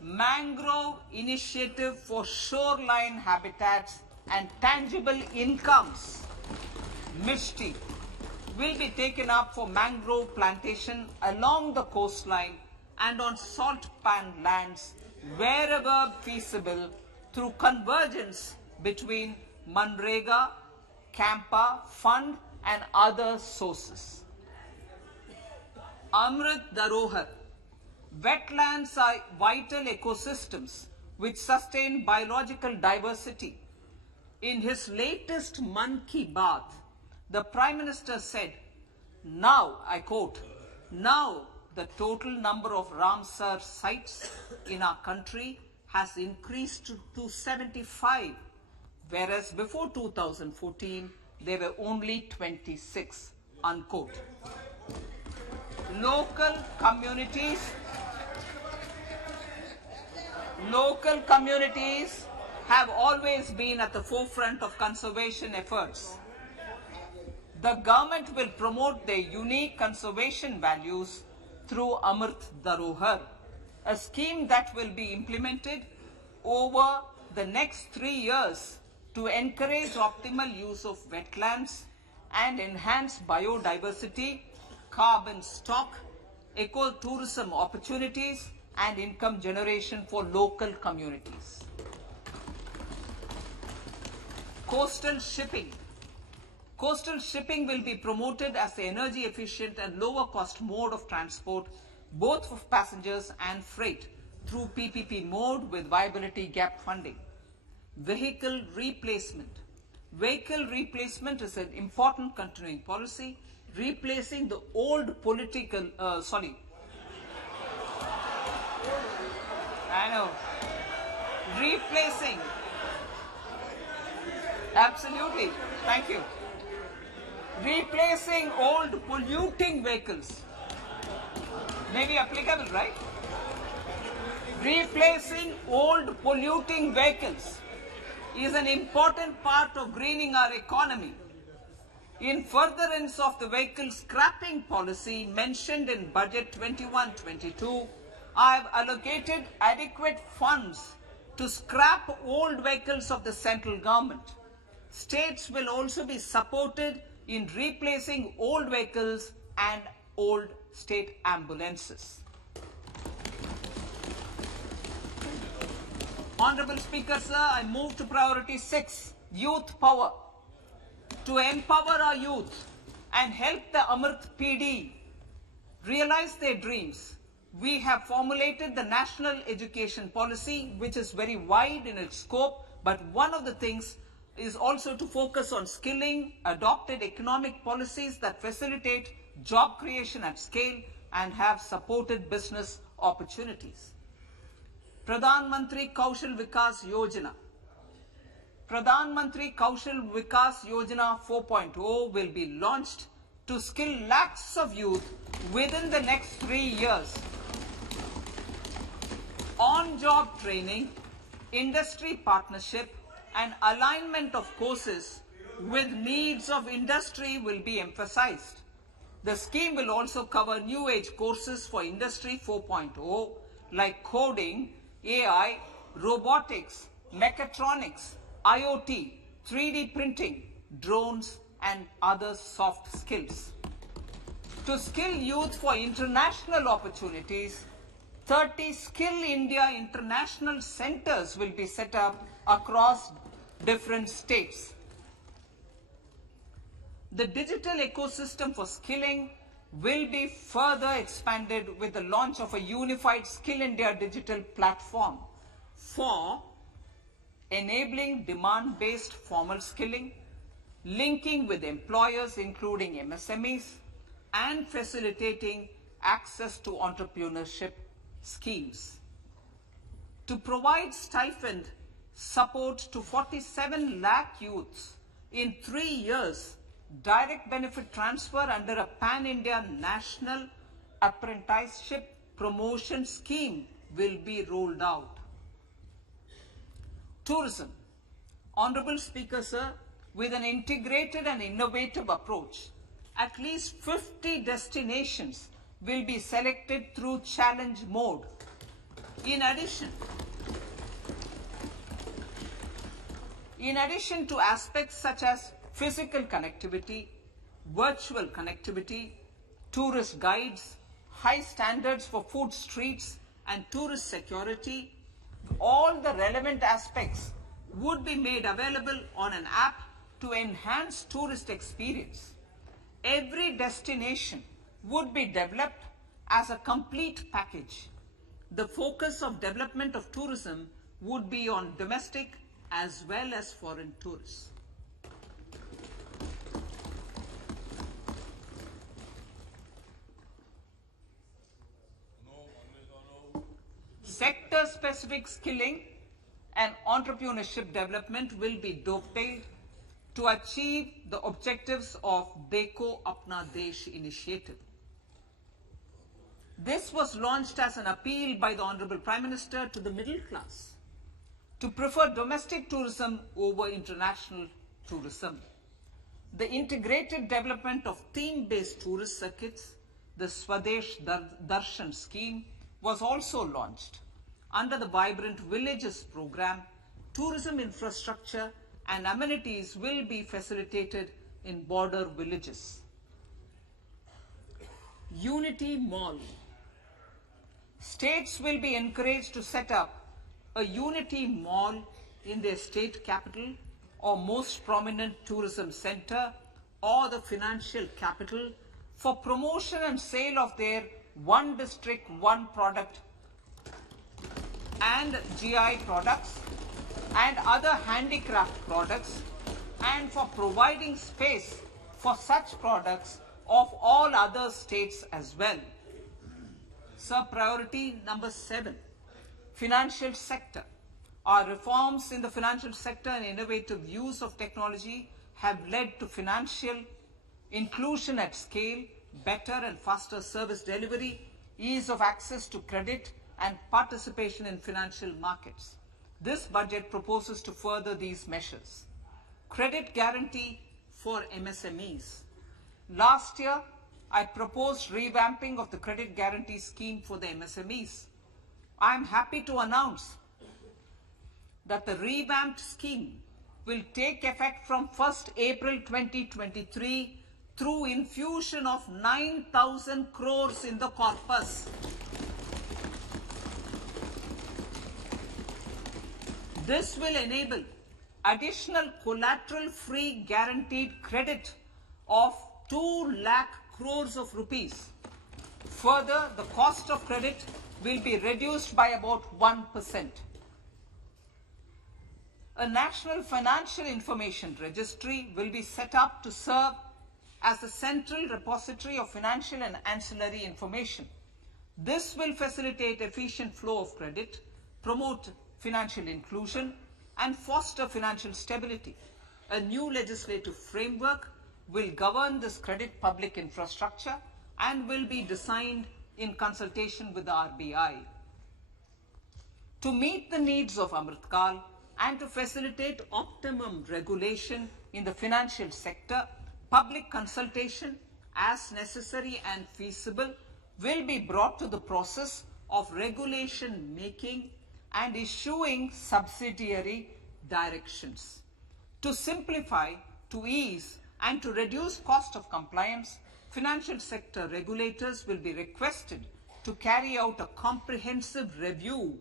mangrove initiative for shoreline habitats and tangible incomes, Mishti, will be taken up for mangrove plantation along the coastline and on salt pan lands wherever feasible through convergence between Manrega, Campa, Fund and other sources. Amrit Dharohar. Wetlands are vital ecosystems which sustain biological diversity. In his latest Mann Ki Baat, the Prime Minister said, now, I quote, now the total number of Ramsar sites in our country has increased to 75, whereas before 2014, there were only 26, unquote. Local communities have always been at the forefront of conservation efforts. The government will promote their unique conservation values through Amrit Dharohar, a scheme that will be implemented over the next 3 years to encourage optimal use of wetlands and enhance biodiversity, carbon stock, ecotourism opportunities, and income generation for local communities. Coastal shipping. Coastal shipping will be promoted as the energy efficient and lower cost mode of transport, both for passengers and freight, through PPP mode with viability gap funding. Vehicle replacement. Vehicle replacement is an important continuing policy, replacing the old political, replacing, absolutely, thank you. Replacing old polluting vehicles. Maybe applicable, right? Replacing old polluting vehicles is an important part of greening our economy. In furtherance of the vehicle scrapping policy mentioned in Budget 21-22, I have allocated adequate funds to scrap old vehicles of the central government. States will also be supported in replacing old vehicles and old state ambulances. Honorable Speaker, sir, I move to priority 6, youth power. To empower our youth and help the Amrit PD realize their dreams, we have formulated the National Education Policy, which is very wide in its scope, but one of the things is also to focus on skilling, adopted economic policies that facilitate job creation at scale and have supported business opportunities. Pradhan Mantri Kaushal Vikas Yojana. Pradhan Mantri Kaushal Vikas Yojana 4.0 will be launched to skill lakhs of youth within the next 3 years. On-job training, industry partnership, and alignment of courses with needs of industry will be emphasized. The scheme will also cover new age courses for Industry 4.0 like coding, AI, robotics, mechatronics, IoT, 3D printing, drones, and other soft skills. To skill youth for international opportunities, 30 Skill India International Centers will be set up across different states. The digital ecosystem for skilling will be further expanded with the launch of a unified Skill India digital platform for enabling demand-based formal skilling, linking with employers including MSMEs, and facilitating access to entrepreneurship schemes. To provide stipend support to 47 lakh youths in 3 years, direct benefit transfer under a pan-India national apprenticeship promotion scheme will be rolled out. Tourism. Honorable Speaker, sir, with an integrated and innovative approach, at least 50 destinations will be selected through challenge mode. In addition to aspects such as physical connectivity, virtual connectivity, tourist guides, high standards for food streets, and tourist security, all the relevant aspects would be made available on an app to enhance tourist experience. Every destination would be developed as a complete package. The focus of development of tourism would be on domestic as well as foreign tourists. Sector-specific skilling and entrepreneurship development will be dovetailed to achieve the objectives of Dekho Apna Desh initiative. This was launched as an appeal by the Honorable Prime Minister to the middle class to prefer domestic tourism over international tourism. The integrated development of theme-based tourist circuits, the Swadesh Darshan scheme, was also launched. Under the Vibrant Villages program, tourism infrastructure and amenities will be facilitated in border villages. Unity Mall. States will be encouraged to set up a unity mall in their state capital or most prominent tourism center or the financial capital for promotion and sale of their one district, one product and GI products and other handicraft products, and for providing space for such products of all other states as well. Sir, priority number 7, financial sector. Our reforms in the financial sector and innovative use of technology have led to financial inclusion at scale, better and faster service delivery, ease of access to credit, and participation in financial markets. This budget proposes to further these measures. Credit guarantee for MSMEs. Last year, I proposed revamping of the credit guarantee scheme for the MSMEs. I am happy to announce that the revamped scheme will take effect from 1st April 2023 through infusion of 9,000 crores in the corpus. This will enable additional collateral-free guaranteed credit of 2 lakh crores of rupees. Further, the cost of credit will be reduced by about 1%. A National Financial Information Registry will be set up to serve as the central repository of financial and ancillary information. This will facilitate efficient flow of credit, promote financial inclusion, and foster financial stability. A new legislative framework will govern this credit public infrastructure and will be designed in consultation with the RBI. To meet the needs of Amritkal and to facilitate optimum regulation in the financial sector, public consultation, as necessary and feasible, will be brought to the process of regulation making and issuing subsidiary directions. To simplify, to ease, and to reduce cost of compliance, financial sector regulators will be requested to carry out a comprehensive review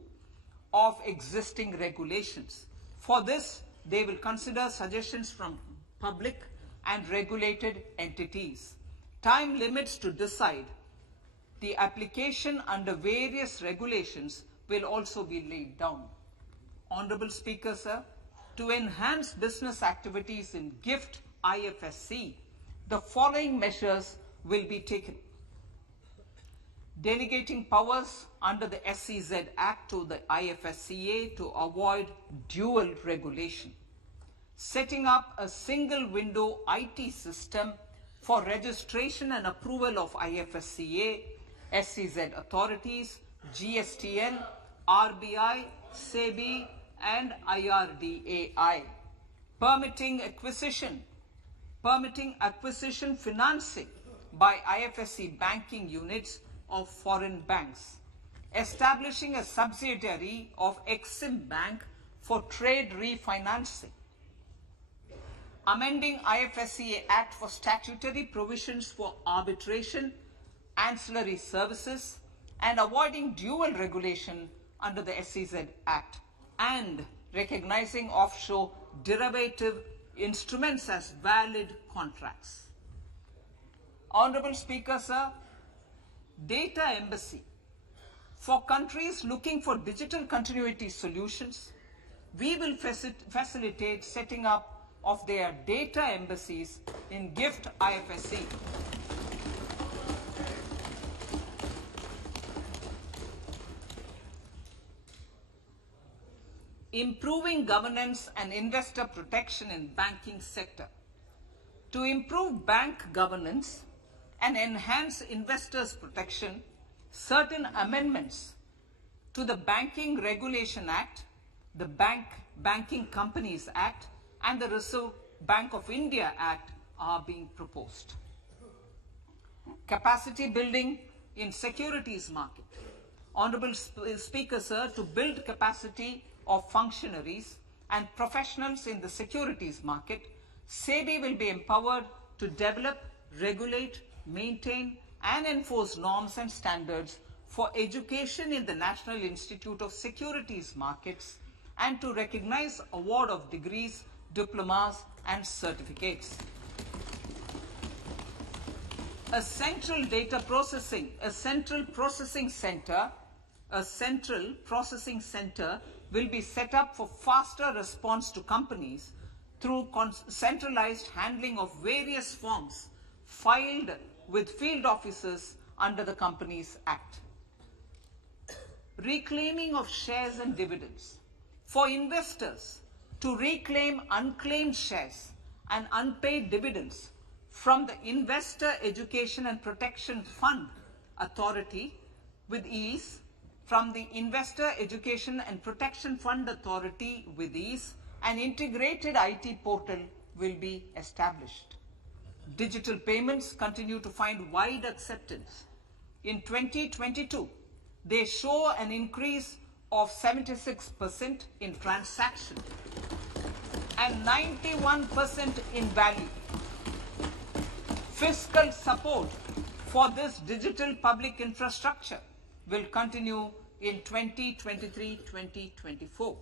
of existing regulations. For this, they will consider suggestions from public and regulated entities. Time limits to decide the application under various regulations will also be laid down. Honorable Speaker, sir, to enhance business activities in GIFT IFSC, the following measures will be taken. Delegating powers under the SEZ Act to the IFSCA to avoid dual regulation. Setting up a single window IT system for registration and approval of IFSCA, SEZ authorities, GSTN, RBI, SEBI, and IRDAI. Permitting acquisition financing by IFSC banking units of foreign banks. Establishing a subsidiary of Exim Bank for trade refinancing. Amending IFSCA Act for statutory provisions for arbitration, ancillary services, and avoiding dual regulation under the SEZ Act, and recognizing offshore derivative instruments as valid contracts. Honorable Speaker, sir, data embassy. For countries looking for digital continuity solutions, we will facilitate setting up of their data embassies in GIFT IFSC. Improving governance and investor protection in banking sector. To improve bank governance and enhance investors' protection, certain amendments to the Banking Regulation Act, the Banking Companies Act, and the Reserve Bank of India Act are being proposed. Capacity building in securities market. Honorable Speaker, sir, to build capacity of functionaries and professionals in the securities market, SEBI will be empowered to develop, regulate, maintain, and enforce norms and standards for education in the National Institute of Securities Markets and to recognize award of degrees, diplomas and certificates. A central processing center will be set up for faster response to companies through centralized handling of various forms filed with field officers under the Companies Act. Reclaiming of shares and dividends. For investors to reclaim unclaimed shares and unpaid dividends from the Investor Education and Protection Fund Authority with ease, from the Investor Education and Protection Fund Authority with ease, an integrated IT portal will be established. Digital payments continue to find wide acceptance. In 2022, they show an increase of 76% in transaction and 91% in value. Fiscal support for this digital public infrastructure will continue in 2023-2024.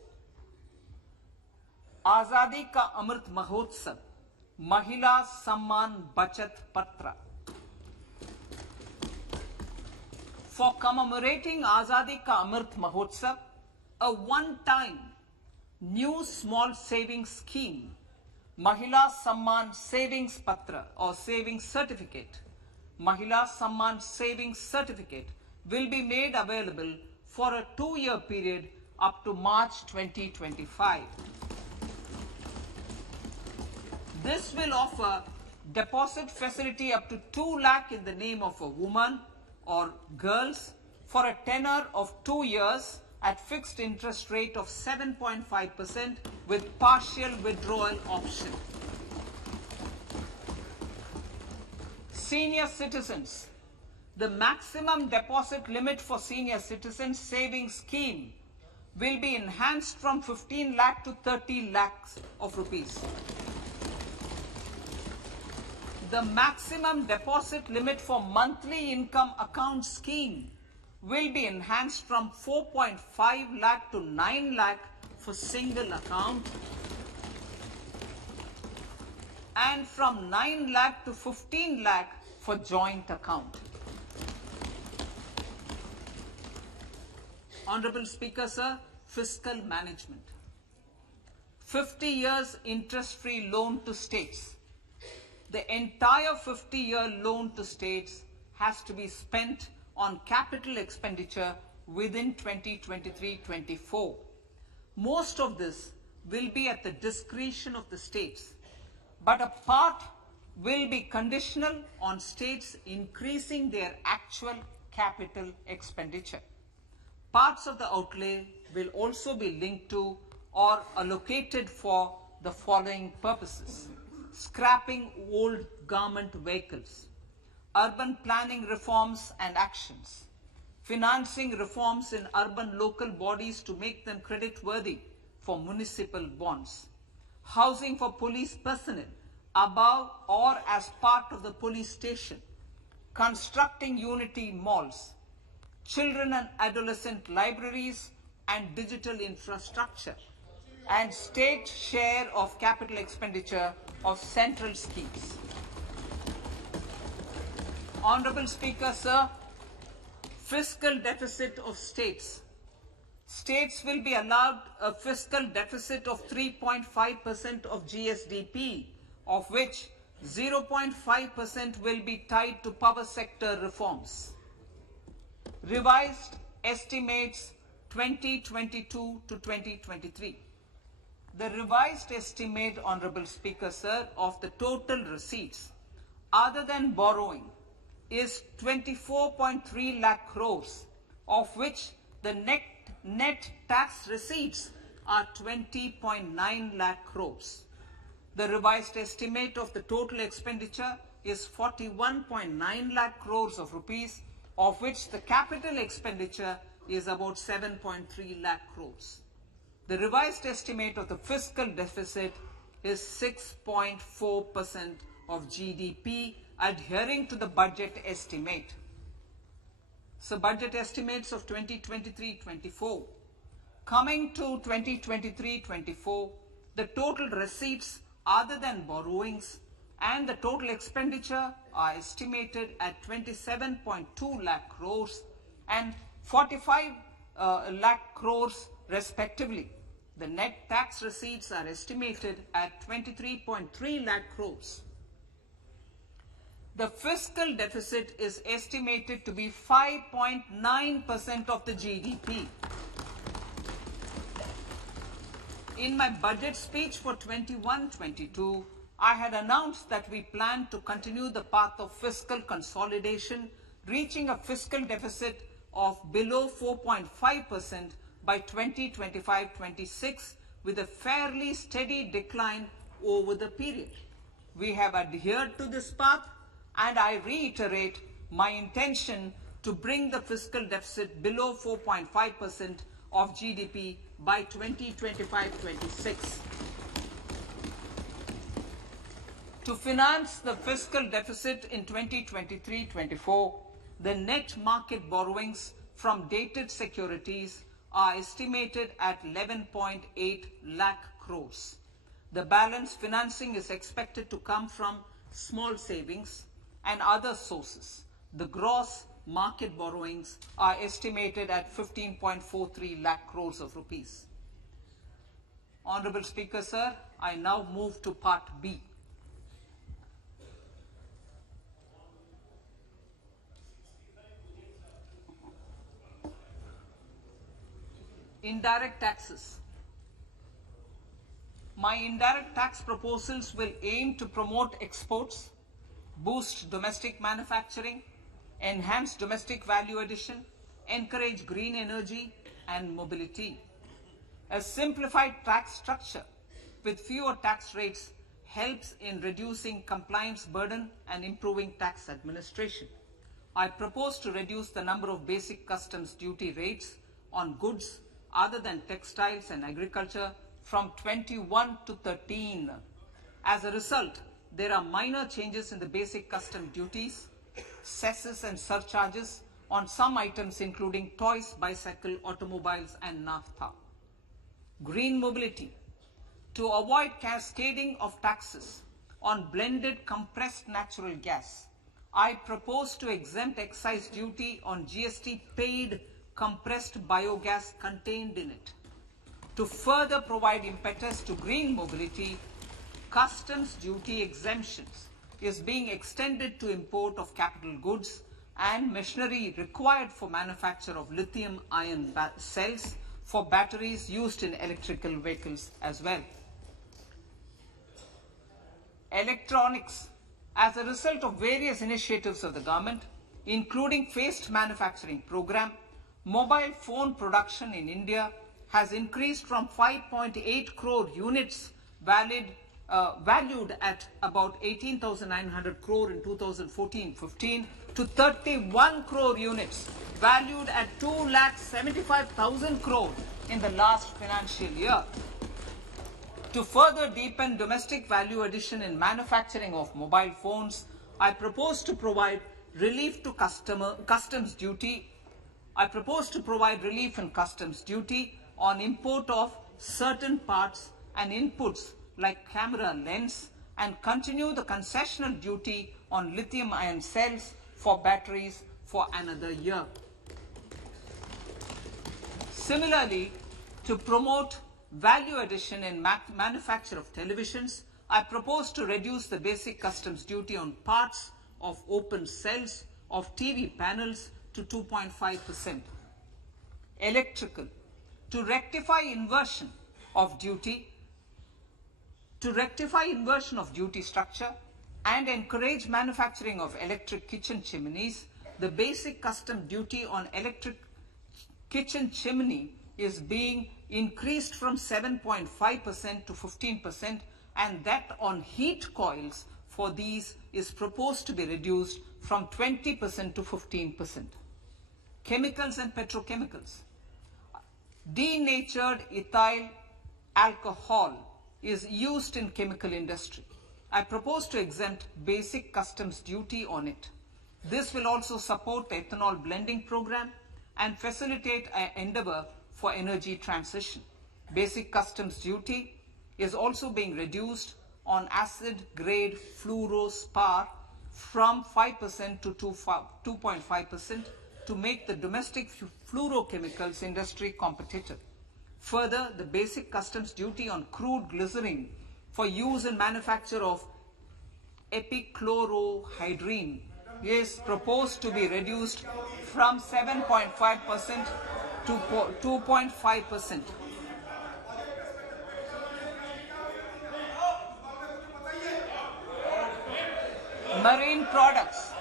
आजादी का अमृत महोत्सव, महिला सम्मान बचत पत्र. For commemorating Azadi Ka Amrit Mahotsav, a one-time new small savings scheme, Mahila Samman Savings Patra or Savings Certificate, Mahila Samman Savings Certificate will be made available for a 2-year period up to March 2025. This will offer deposit facility up to 2 lakh in the name of a woman or girls for a tenor of 2 years at fixed interest rate of 7.5% with partial withdrawal option. Senior citizens. The maximum deposit limit for senior citizens savings scheme will be enhanced from 15 lakh to 30 lakhs of rupees. The maximum deposit limit for monthly income account scheme will be enhanced from 4.5 lakh to 9 lakh for single account and from 9 lakh to 15 lakh for joint account. Honorable Speaker, sir, fiscal management. 50 years interest-free loan to states. The entire 50-year loan to states has to be spent on capital expenditure within 2023-24. Most of this will be at the discretion of the states, but a part will be conditional on states increasing their actual capital expenditure. Parts of the outlay will also be linked to or allocated for the following purposes: scrapping old government vehicles, urban planning reforms and actions, financing reforms in urban local bodies to make them creditworthy for municipal bonds, housing for police personnel above or as part of the police station, constructing unity malls, children and adolescent libraries and digital infrastructure, and state share of capital expenditure of central schemes. Honorable Speaker, sir, fiscal deficit of states. States will be allowed a fiscal deficit of 3.5% of GSDP, of which 0.5% will be tied to power sector reforms. Revised estimates 2022 to 2023. The revised estimate, Honorable Speaker, sir, of the total receipts other than borrowing is 24.3 lakh crores, of which the net tax receipts are 20.9 lakh crores. The revised estimate of the total expenditure is 41.9 lakh crores of rupees, of which the capital expenditure is about 7.3 lakh crores. The revised estimate of the fiscal deficit is 6.4% of GDP, adhering to the budget estimate. So budget estimates of 2023-24. Coming to 2023-24, the total receipts other than borrowings and the total expenditure are estimated at 27.2 lakh crores and 45 lakh crores respectively. The net tax receipts are estimated at 23.3 lakh crores. The fiscal deficit is estimated to be 5.9% of the GDP. In my budget speech for 21-22, I had announced that we plan to continue the path of fiscal consolidation, reaching a fiscal deficit of below 4.5% by 2025-26 with a fairly steady decline over the period. We have adhered to this path, and I reiterate my intention to bring the fiscal deficit below 4.5% of GDP by 2025-26. To finance the fiscal deficit in 2023-24, the net market borrowings from dated securities are estimated at 11.8 lakh crores. The balance financing is expected to come from small savings and other sources. The gross market borrowings are estimated at 15.43 lakh crores of rupees. Honorable Speaker, sir, I now move to Part B. Indirect taxes. My indirect tax proposals will aim to promote exports, boost domestic manufacturing, enhance domestic value addition, encourage green energy and mobility. A simplified tax structure with fewer tax rates helps in reducing compliance burden and improving tax administration. I propose to reduce the number of basic customs duty rates on goods other than textiles and agriculture from 21 to 13. As a result, there are minor changes in the basic custom duties, cesses and surcharges on some items including toys, bicycle, automobiles and naphtha. Green mobility. To avoid cascading of taxes on blended compressed natural gas, I propose to exempt excise duty on GST paid compressed biogas contained in it. To further provide impetus to green mobility, customs duty exemptions is being extended to import of capital goods and machinery required for manufacture of lithium-ion cells for batteries used in electrical vehicles as well. Electronics. As a result of various initiatives of the government, including phased manufacturing program, mobile phone production in India has increased from 5.8 crore units valued at about 18,900 crore in 2014-15 to 31 crore units valued at 2,75,000 crore in the last financial year. To further deepen domestic value addition in manufacturing of mobile phones, I propose to provide relief to customs duty. I propose to provide relief in customs duty on import of certain parts and inputs like camera lens and continue the concessional duty on lithium-ion cells for batteries for another year. Similarly, to promote value addition in manufacture of televisions, I propose to reduce the basic customs duty on parts of open cells of TV panels to 2.5%. Electrical. To rectify inversion of duty structure and encourage manufacturing of electric kitchen chimneys, the basic custom duty on electric kitchen chimney is being increased from 7.5% to 15%, and that on heat coils for these is proposed to be reduced from 20% to 15%. Chemicals and petrochemicals. Denatured ethyl alcohol is used in chemical industry. I propose to exempt basic customs duty on it. This will also support the ethanol blending program and facilitate an endeavor for energy transition. Basic customs duty is also being reduced on acid-grade fluorospar from 5% to 2.5% to make the domestic fluorochemicals industry competitive. Further, the basic customs duty on crude glycerin for use in manufacture of epichlorohydrin is proposed to be reduced from 7.5% to 2.5%. Marine products.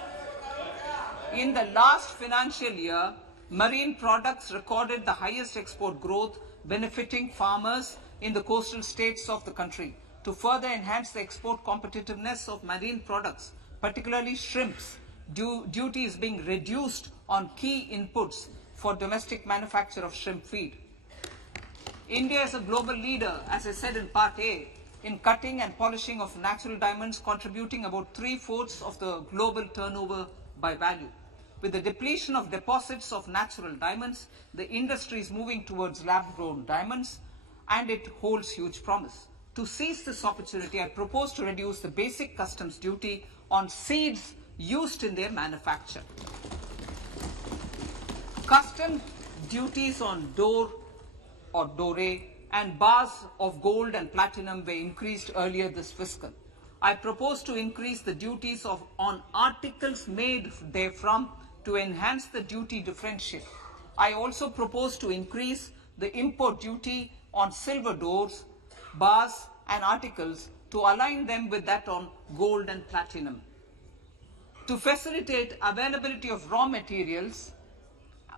In the last financial year, marine products recorded the highest export growth, benefiting farmers in the coastal states of the country. To further enhance the export competitiveness of marine products, particularly shrimps, duty is being reduced on key inputs for domestic manufacture of shrimp feed. India is a global leader, as I said in Part A, in cutting and polishing of natural diamonds, contributing about 3/4 of the global turnover by value. With the depletion of deposits of natural diamonds, the industry is moving towards lab-grown diamonds, and it holds huge promise. To seize this opportunity, I propose to reduce the basic customs duty on seeds used in their manufacture. Custom duties on door or dore and bars of gold and platinum were increased earlier this fiscal. I propose to increase the duties on articles made therefrom to enhance the duty differential. I also propose to increase the import duty on silver doors, bars and articles to align them with that on gold and platinum. To facilitate availability of raw materials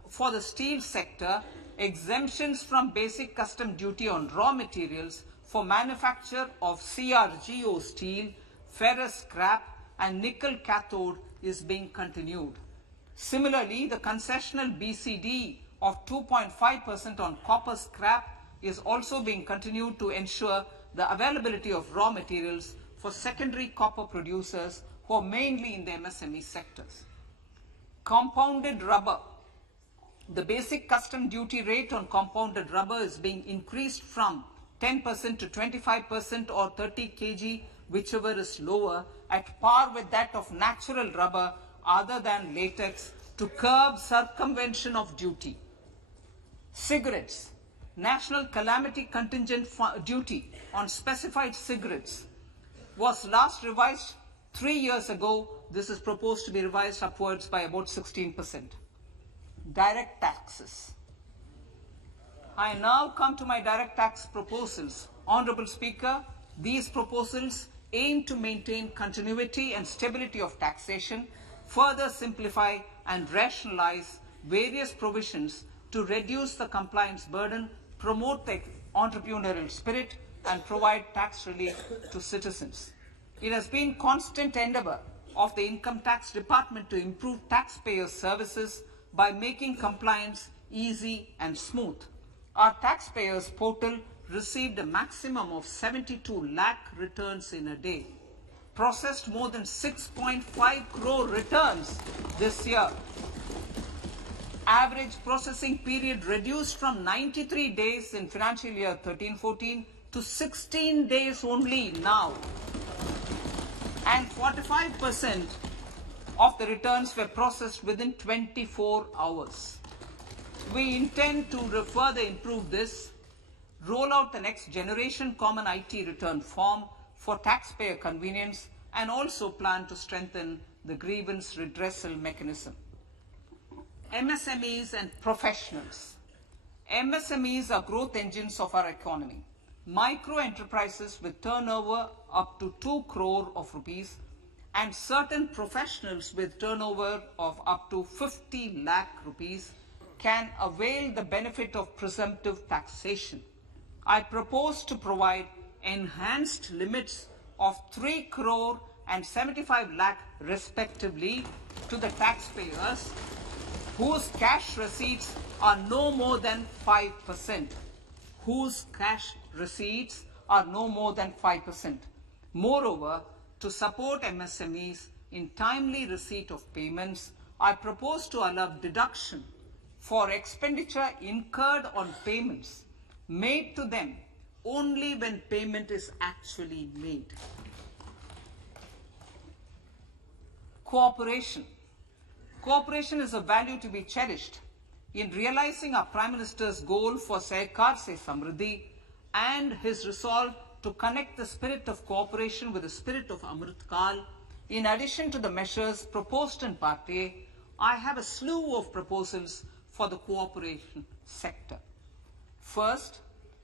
for the steel sector, exemptions from basic custom duty on raw materials for manufacture of CRGO steel, ferrous scrap and nickel cathode is being continued. Similarly, the concessional BCD of 2.5% on copper scrap is also being continued to ensure the availability of raw materials for secondary copper producers who are mainly in the MSME sectors. Compounded rubber. The basic custom duty rate on compounded rubber is being increased from 10% to 25% or 30 kg, whichever is lower, at par with that of natural rubber other than latex, to curb circumvention of duty. Cigarettes. National calamity contingent duty on specified cigarettes was last revised 3 years ago. This is proposed to be revised upwards by about 16%. Direct taxes. I now come to my direct tax proposals. Honorable Speaker, these proposals aim to maintain continuity and stability of taxation, further simplify and rationalize various provisions to reduce the compliance burden, promote the entrepreneurial spirit, and provide tax relief to citizens. It has been constant endeavor of the Income Tax Department to improve taxpayers' services by making compliance easy and smooth. Our taxpayers portal received a maximum of 72 lakh returns in a day, processed more than 6.5 crore returns this year. Average processing period reduced from 93 days in financial year 13-14 to 16 days only now. And 45% of the returns were processed within 24 hours. We intend to further improve this, roll out the next generation common IT return form for taxpayer convenience, and also plan to strengthen the grievance redressal mechanism. MSMEs and professionals. MSMEs are growth engines of our economy. Micro enterprises with turnover up to 2 crore of rupees and certain professionals with turnover of up to 50 lakh rupees can avail the benefit of presumptive taxation. I propose to provide enhanced limits of 3 crore and 75 lakh respectively to the taxpayers whose cash receipts are no more than 5%. Whose cash receipts are no more than 5%. Moreover, to support MSMEs, in timely receipt of payments, I propose to allow deduction for expenditure incurred on payments made to them only when payment is actually made. Cooperation. Cooperation is a value to be cherished in realizing our Prime Minister's goal for Sehkar Se Samriddhi and his resolve to connect the spirit of cooperation with the spirit of Amrit Kal. In addition to the measures proposed in Part A, I have a slew of proposals for the cooperation sector. First,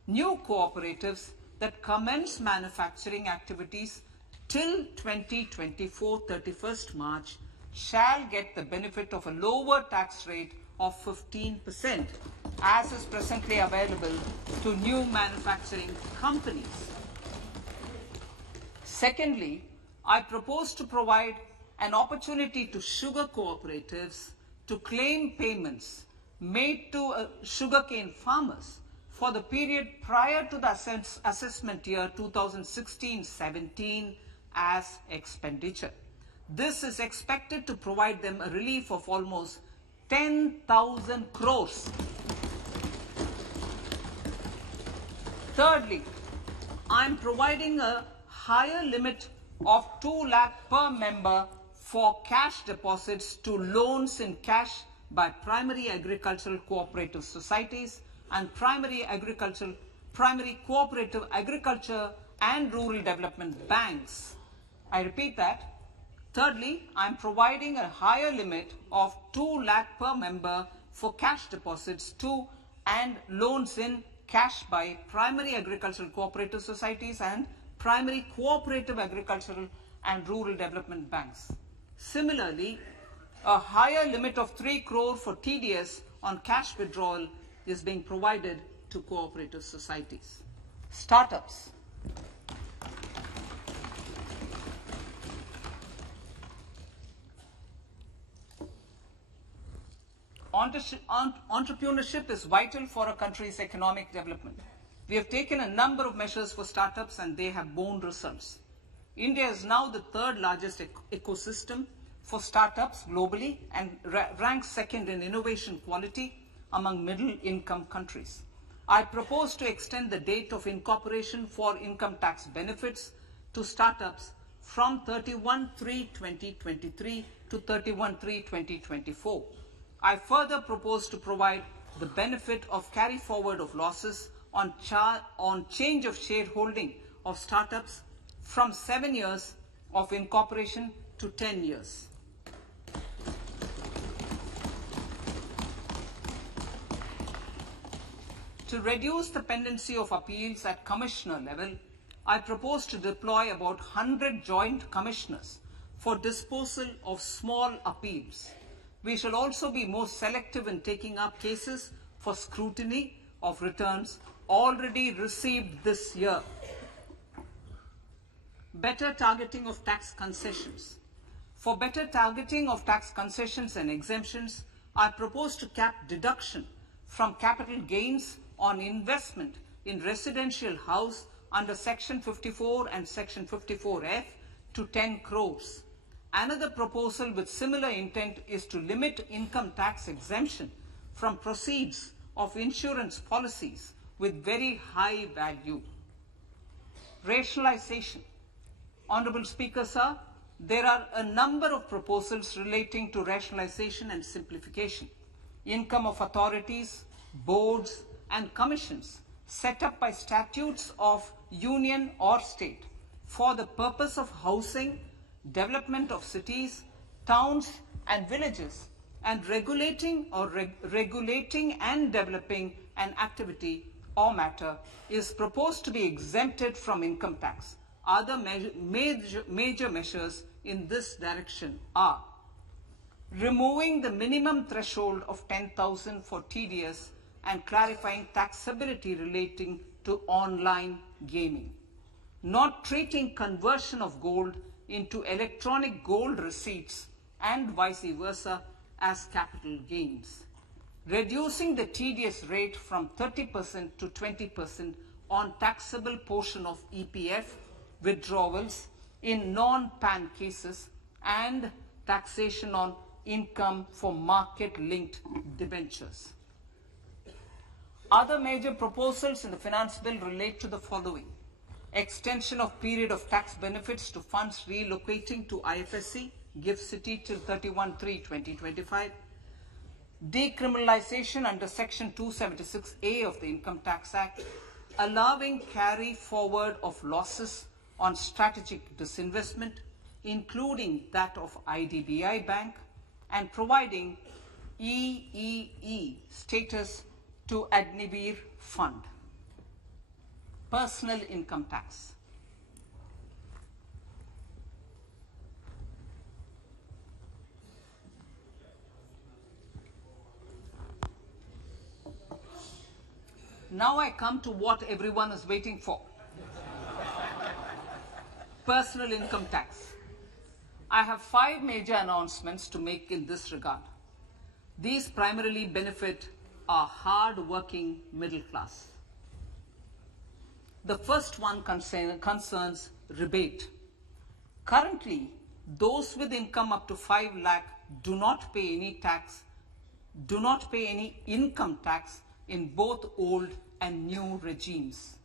new cooperatives that commence manufacturing activities till 2024, 31st March, shall get the benefit of a lower tax rate of 15%, as is presently available to new manufacturing companies. Secondly, I propose to provide an opportunity to sugar cooperatives to claim payments made to sugarcane farmers for the period prior to the assessment year 2016-17 as expenditure. This is expected to provide them a relief of almost 10,000 crores. Thirdly, I am providing a higher limit of 2 lakh per member for cash deposits to loans in cash by primary agricultural cooperative societies and primary cooperative agriculture and rural development banks. I repeat that. Thirdly, I am providing a higher limit of 2 lakh per member for cash deposits to and loans in cash by primary agricultural cooperative societies and primary cooperative agricultural and rural development banks. Similarly, a higher limit of 3 crore for TDS on cash withdrawal is being provided to cooperative societies. Startups. Entrepreneurship is vital for a country's economic development. We have taken a number of measures for startups and they have borne results. India is now the third largest ecosystem for startups globally and ranks second in innovation quality among middle-income countries. I propose to extend the date of incorporation for income tax benefits to startups from 31/3/2023 to 31/3/2024. I further propose to provide the benefit of carry forward of losses on change of shareholding of startups from 7 years of incorporation to 10 years. To reduce the pendency of appeals at commissioner level, I propose to deploy about 100 joint commissioners for disposal of small appeals. We shall also be more selective in taking up cases for scrutiny of returns already received this year. Better targeting of tax concessions. For better targeting of tax concessions and exemptions, I propose to cap deduction from capital gains on investment in residential house under Section 54 and Section 54F to 10 crores. Another proposal with similar intent is to limit income tax exemption from proceeds of insurance policies with very high value. Rationalization. Honorable Speaker, sir, there are a number of proposals relating to rationalization and simplification. Income of authorities, boards, and commissions set up by statutes of union or state for the purpose of housing, development of cities, towns, and villages, and regulating and developing an activity or matter is proposed to be exempted from income tax. Other major measures in this direction are removing the minimum threshold of 10,000 for TDS and clarifying taxability relating to online gaming, not treating conversion of gold into electronic gold receipts and vice versa as capital gains, reducing the TDS rate from 30% to 20% on taxable portion of EPF withdrawals in non-PAN cases, and taxation on income for market-linked debentures. Other major proposals in the finance bill relate to the following: extension of period of tax benefits to funds relocating to IFSC, GIFT City till 31/3/2025, decriminalization under Section 276A of the Income Tax Act, allowing carry forward of losses on strategic disinvestment, including that of IDBI Bank, and providing EEE status to Agnivir Fund. Personal income tax. Now I come to what everyone is waiting for. Personal income tax. I have 5 major announcements to make in this regard. These primarily benefit our hard-working middle class. The first one concerns rebate. Currently, those with income up to 5 lakh do not pay any income tax in both old and new regimes.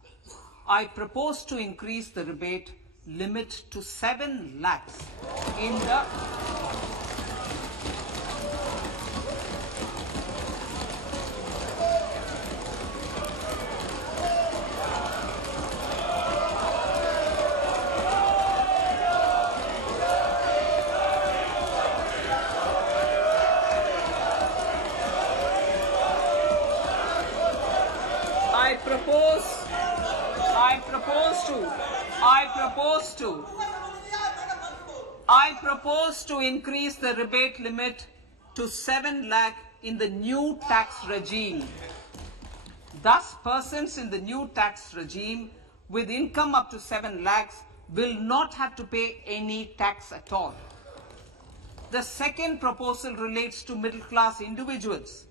I propose to increase the rebate limit to 7 lakhs in the I propose to increase the rebate limit to 7 lakh in the new tax regime. Thus, persons in the new tax regime with income up to 7 lakhs will not have to pay any tax at all. The second proposal relates to middle class individuals.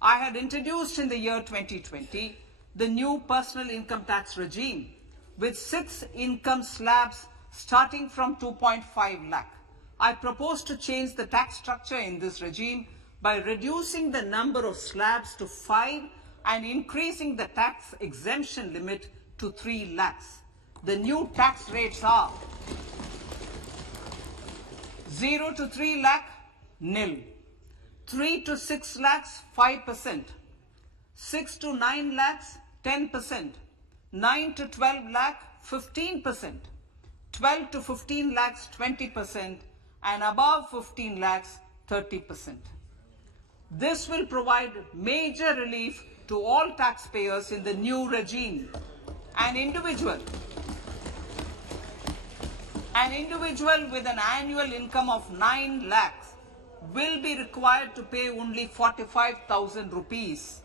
I had introduced in the year 2020 the new personal income tax regime with 6 income slabs starting from 2.5 lakh. I propose to change the tax structure in this regime by reducing the number of slabs to 5 and increasing the tax exemption limit to 3 lakhs. The new tax rates are 0 to 3 lakh, nil. 3 to 6 lakhs, 5%. 6 to 9 lakhs, 10%. 9 to 12 lakh, 15%. 12 to 15 lakhs, 20%. And above 15 lakhs, 30%. This will provide major relief to all taxpayers in the new regime. An individual with an annual income of 9 lakhs will be required to pay only 45,000 rupees.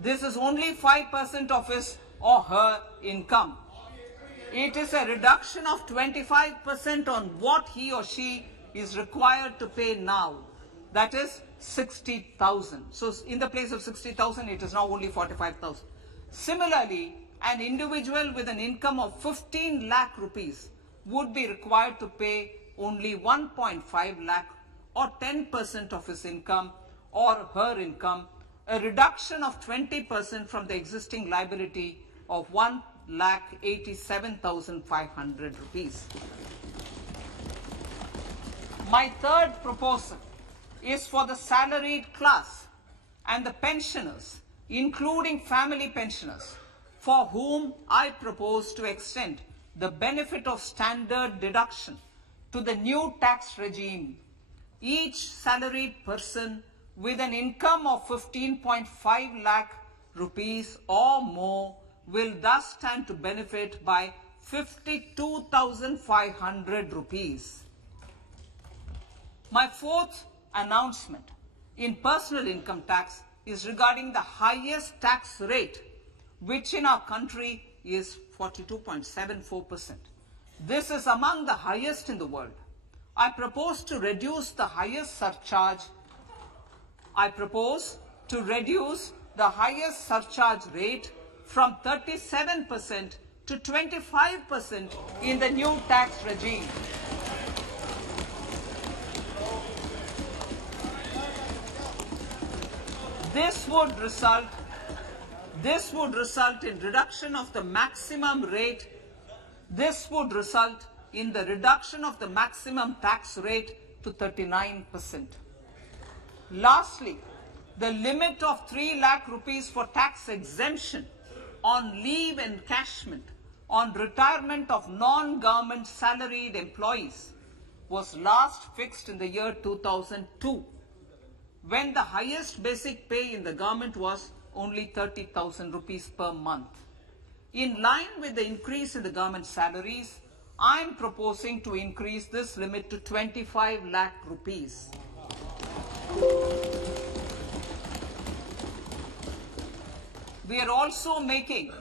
This is only 5% of his or her income. It is a reduction of 25% on what he or she is required to pay now. That is 60,000. So in the place of 60,000, it is now only 45,000. Similarly, an individual with an income of 15 lakh rupees would be required to pay only 1.5 lakh or 10% of his income or her income, a reduction of 20% from the existing liability of 1,87,500 rupees. My third proposal is for the salaried class and the pensioners, including family pensioners, for whom I propose to extend the benefit of standard deduction to the new tax regime. Each salaried person with an income of 15.5 lakh rupees or more will thus stand to benefit by 52,500 rupees. My fourth announcement in personal income tax is regarding the highest tax rate, which in our country is 42.74%. This is among the highest in the world. I propose to reduce the highest surcharge. Rate from 37% to 25% in the new tax regime. This would result in reduction of the maximum rate. This would result in the reduction of the maximum tax rate to 39%. Lastly, the limit of 3 lakh rupees for tax exemption on leave encashment on retirement of non-government salaried employees was last fixed in the year 2002, when the highest basic pay in the government was only 30,000 rupees per month. In line with the increase in the government salaries, I am proposing to increase this limit to 25 lakh rupees. We are also making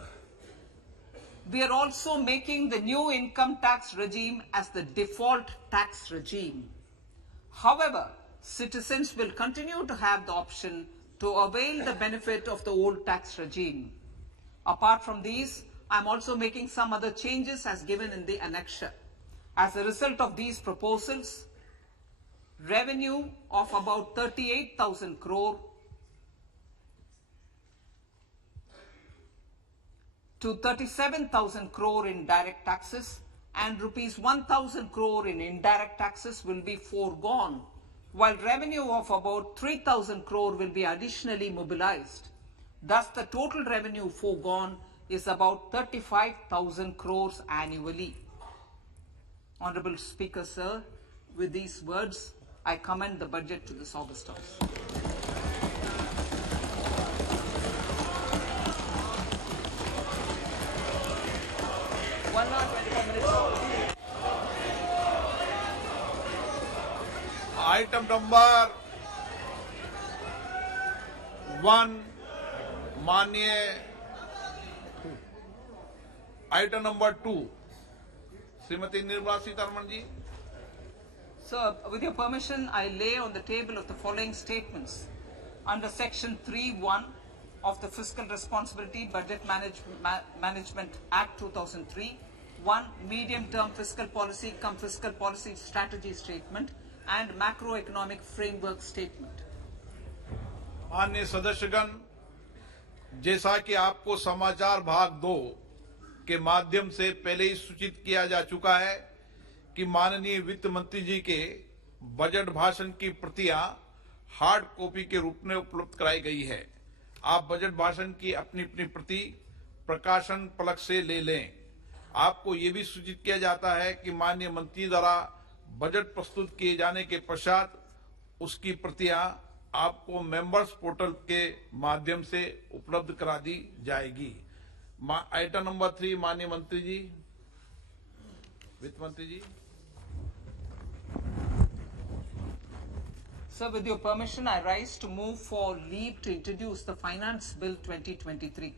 the new income tax regime as the default tax regime. However, citizens will continue to have the option to avail the benefit of the old tax regime. Apart from these, I am also making some other changes as given in the annexure. As a result of these proposals, revenue of about 38,000 crore to 37,000 crore in direct taxes and rupees 1,000 crore in indirect taxes will be foregone, while revenue of about 3,000 crore will be additionally mobilized. Thus, the total revenue foregone is about 35,000 crores annually. Honorable Speaker, sir, with these words, I commend the budget to this August House. Item number 1 माननीय item number 2 Shrimati Nirmala Sitharaman ji. Sir, with your permission, I lay on the table of the following statements. Under Section 3(1) of the Fiscal Responsibility Budget Management Act 2003, 1. Medium-term fiscal policy cum fiscal policy strategy statement and macroeconomic framework statement. माननीय सदस्यगण, जैसा कि आपको समाचार भाग 2 के माध्यम से पहले ही सूचित किया जा चुका है कि माननीय वित्त मंत्री जी के बजट भाषण की प्रतियां हार्ड कॉपी के रूप में उपलब्ध कराई गई है. आप बजट भाषण की अपनी अपनी प्रति प्रकाशन पलक से ले लें. आपको ये भी सूचित किया जाता है कि माननीय मंत्री द्वारा बजट प्रस्तुत किए जाने के पश्चात उसकी प्रतियां आपको मेंबर्स पोर्टल के माध्यम से उपलब्ध करा दी जाएगी. आइटम नंबर 3 माननीय मंत्री जी, वित्त मंत्री जी. Sir, with your permission, I rise to move for leave to introduce the Finance Bill 2023.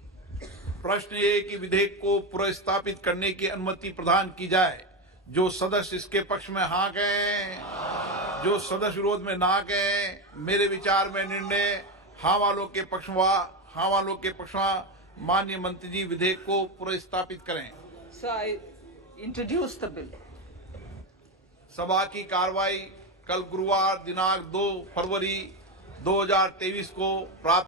प्रश्न ये कि विधेयक को पुनर्स्थापित करने की अनुमति प्रदान की जाए. जो सदस्य इसके पक्ष में हाँ कहें, जो सदस्य विरोध में ना कहें. मेरे विचार में निर्णय हाँ वालों के पक्ष में. माननीय मंत्री जी विधेयक को पुनर्स्थापित करें. Sir, I introduce the bill. सभा की कार्रवाई कल गुरुवार दिनांक 2 फरवरी 2023 को प्राप्त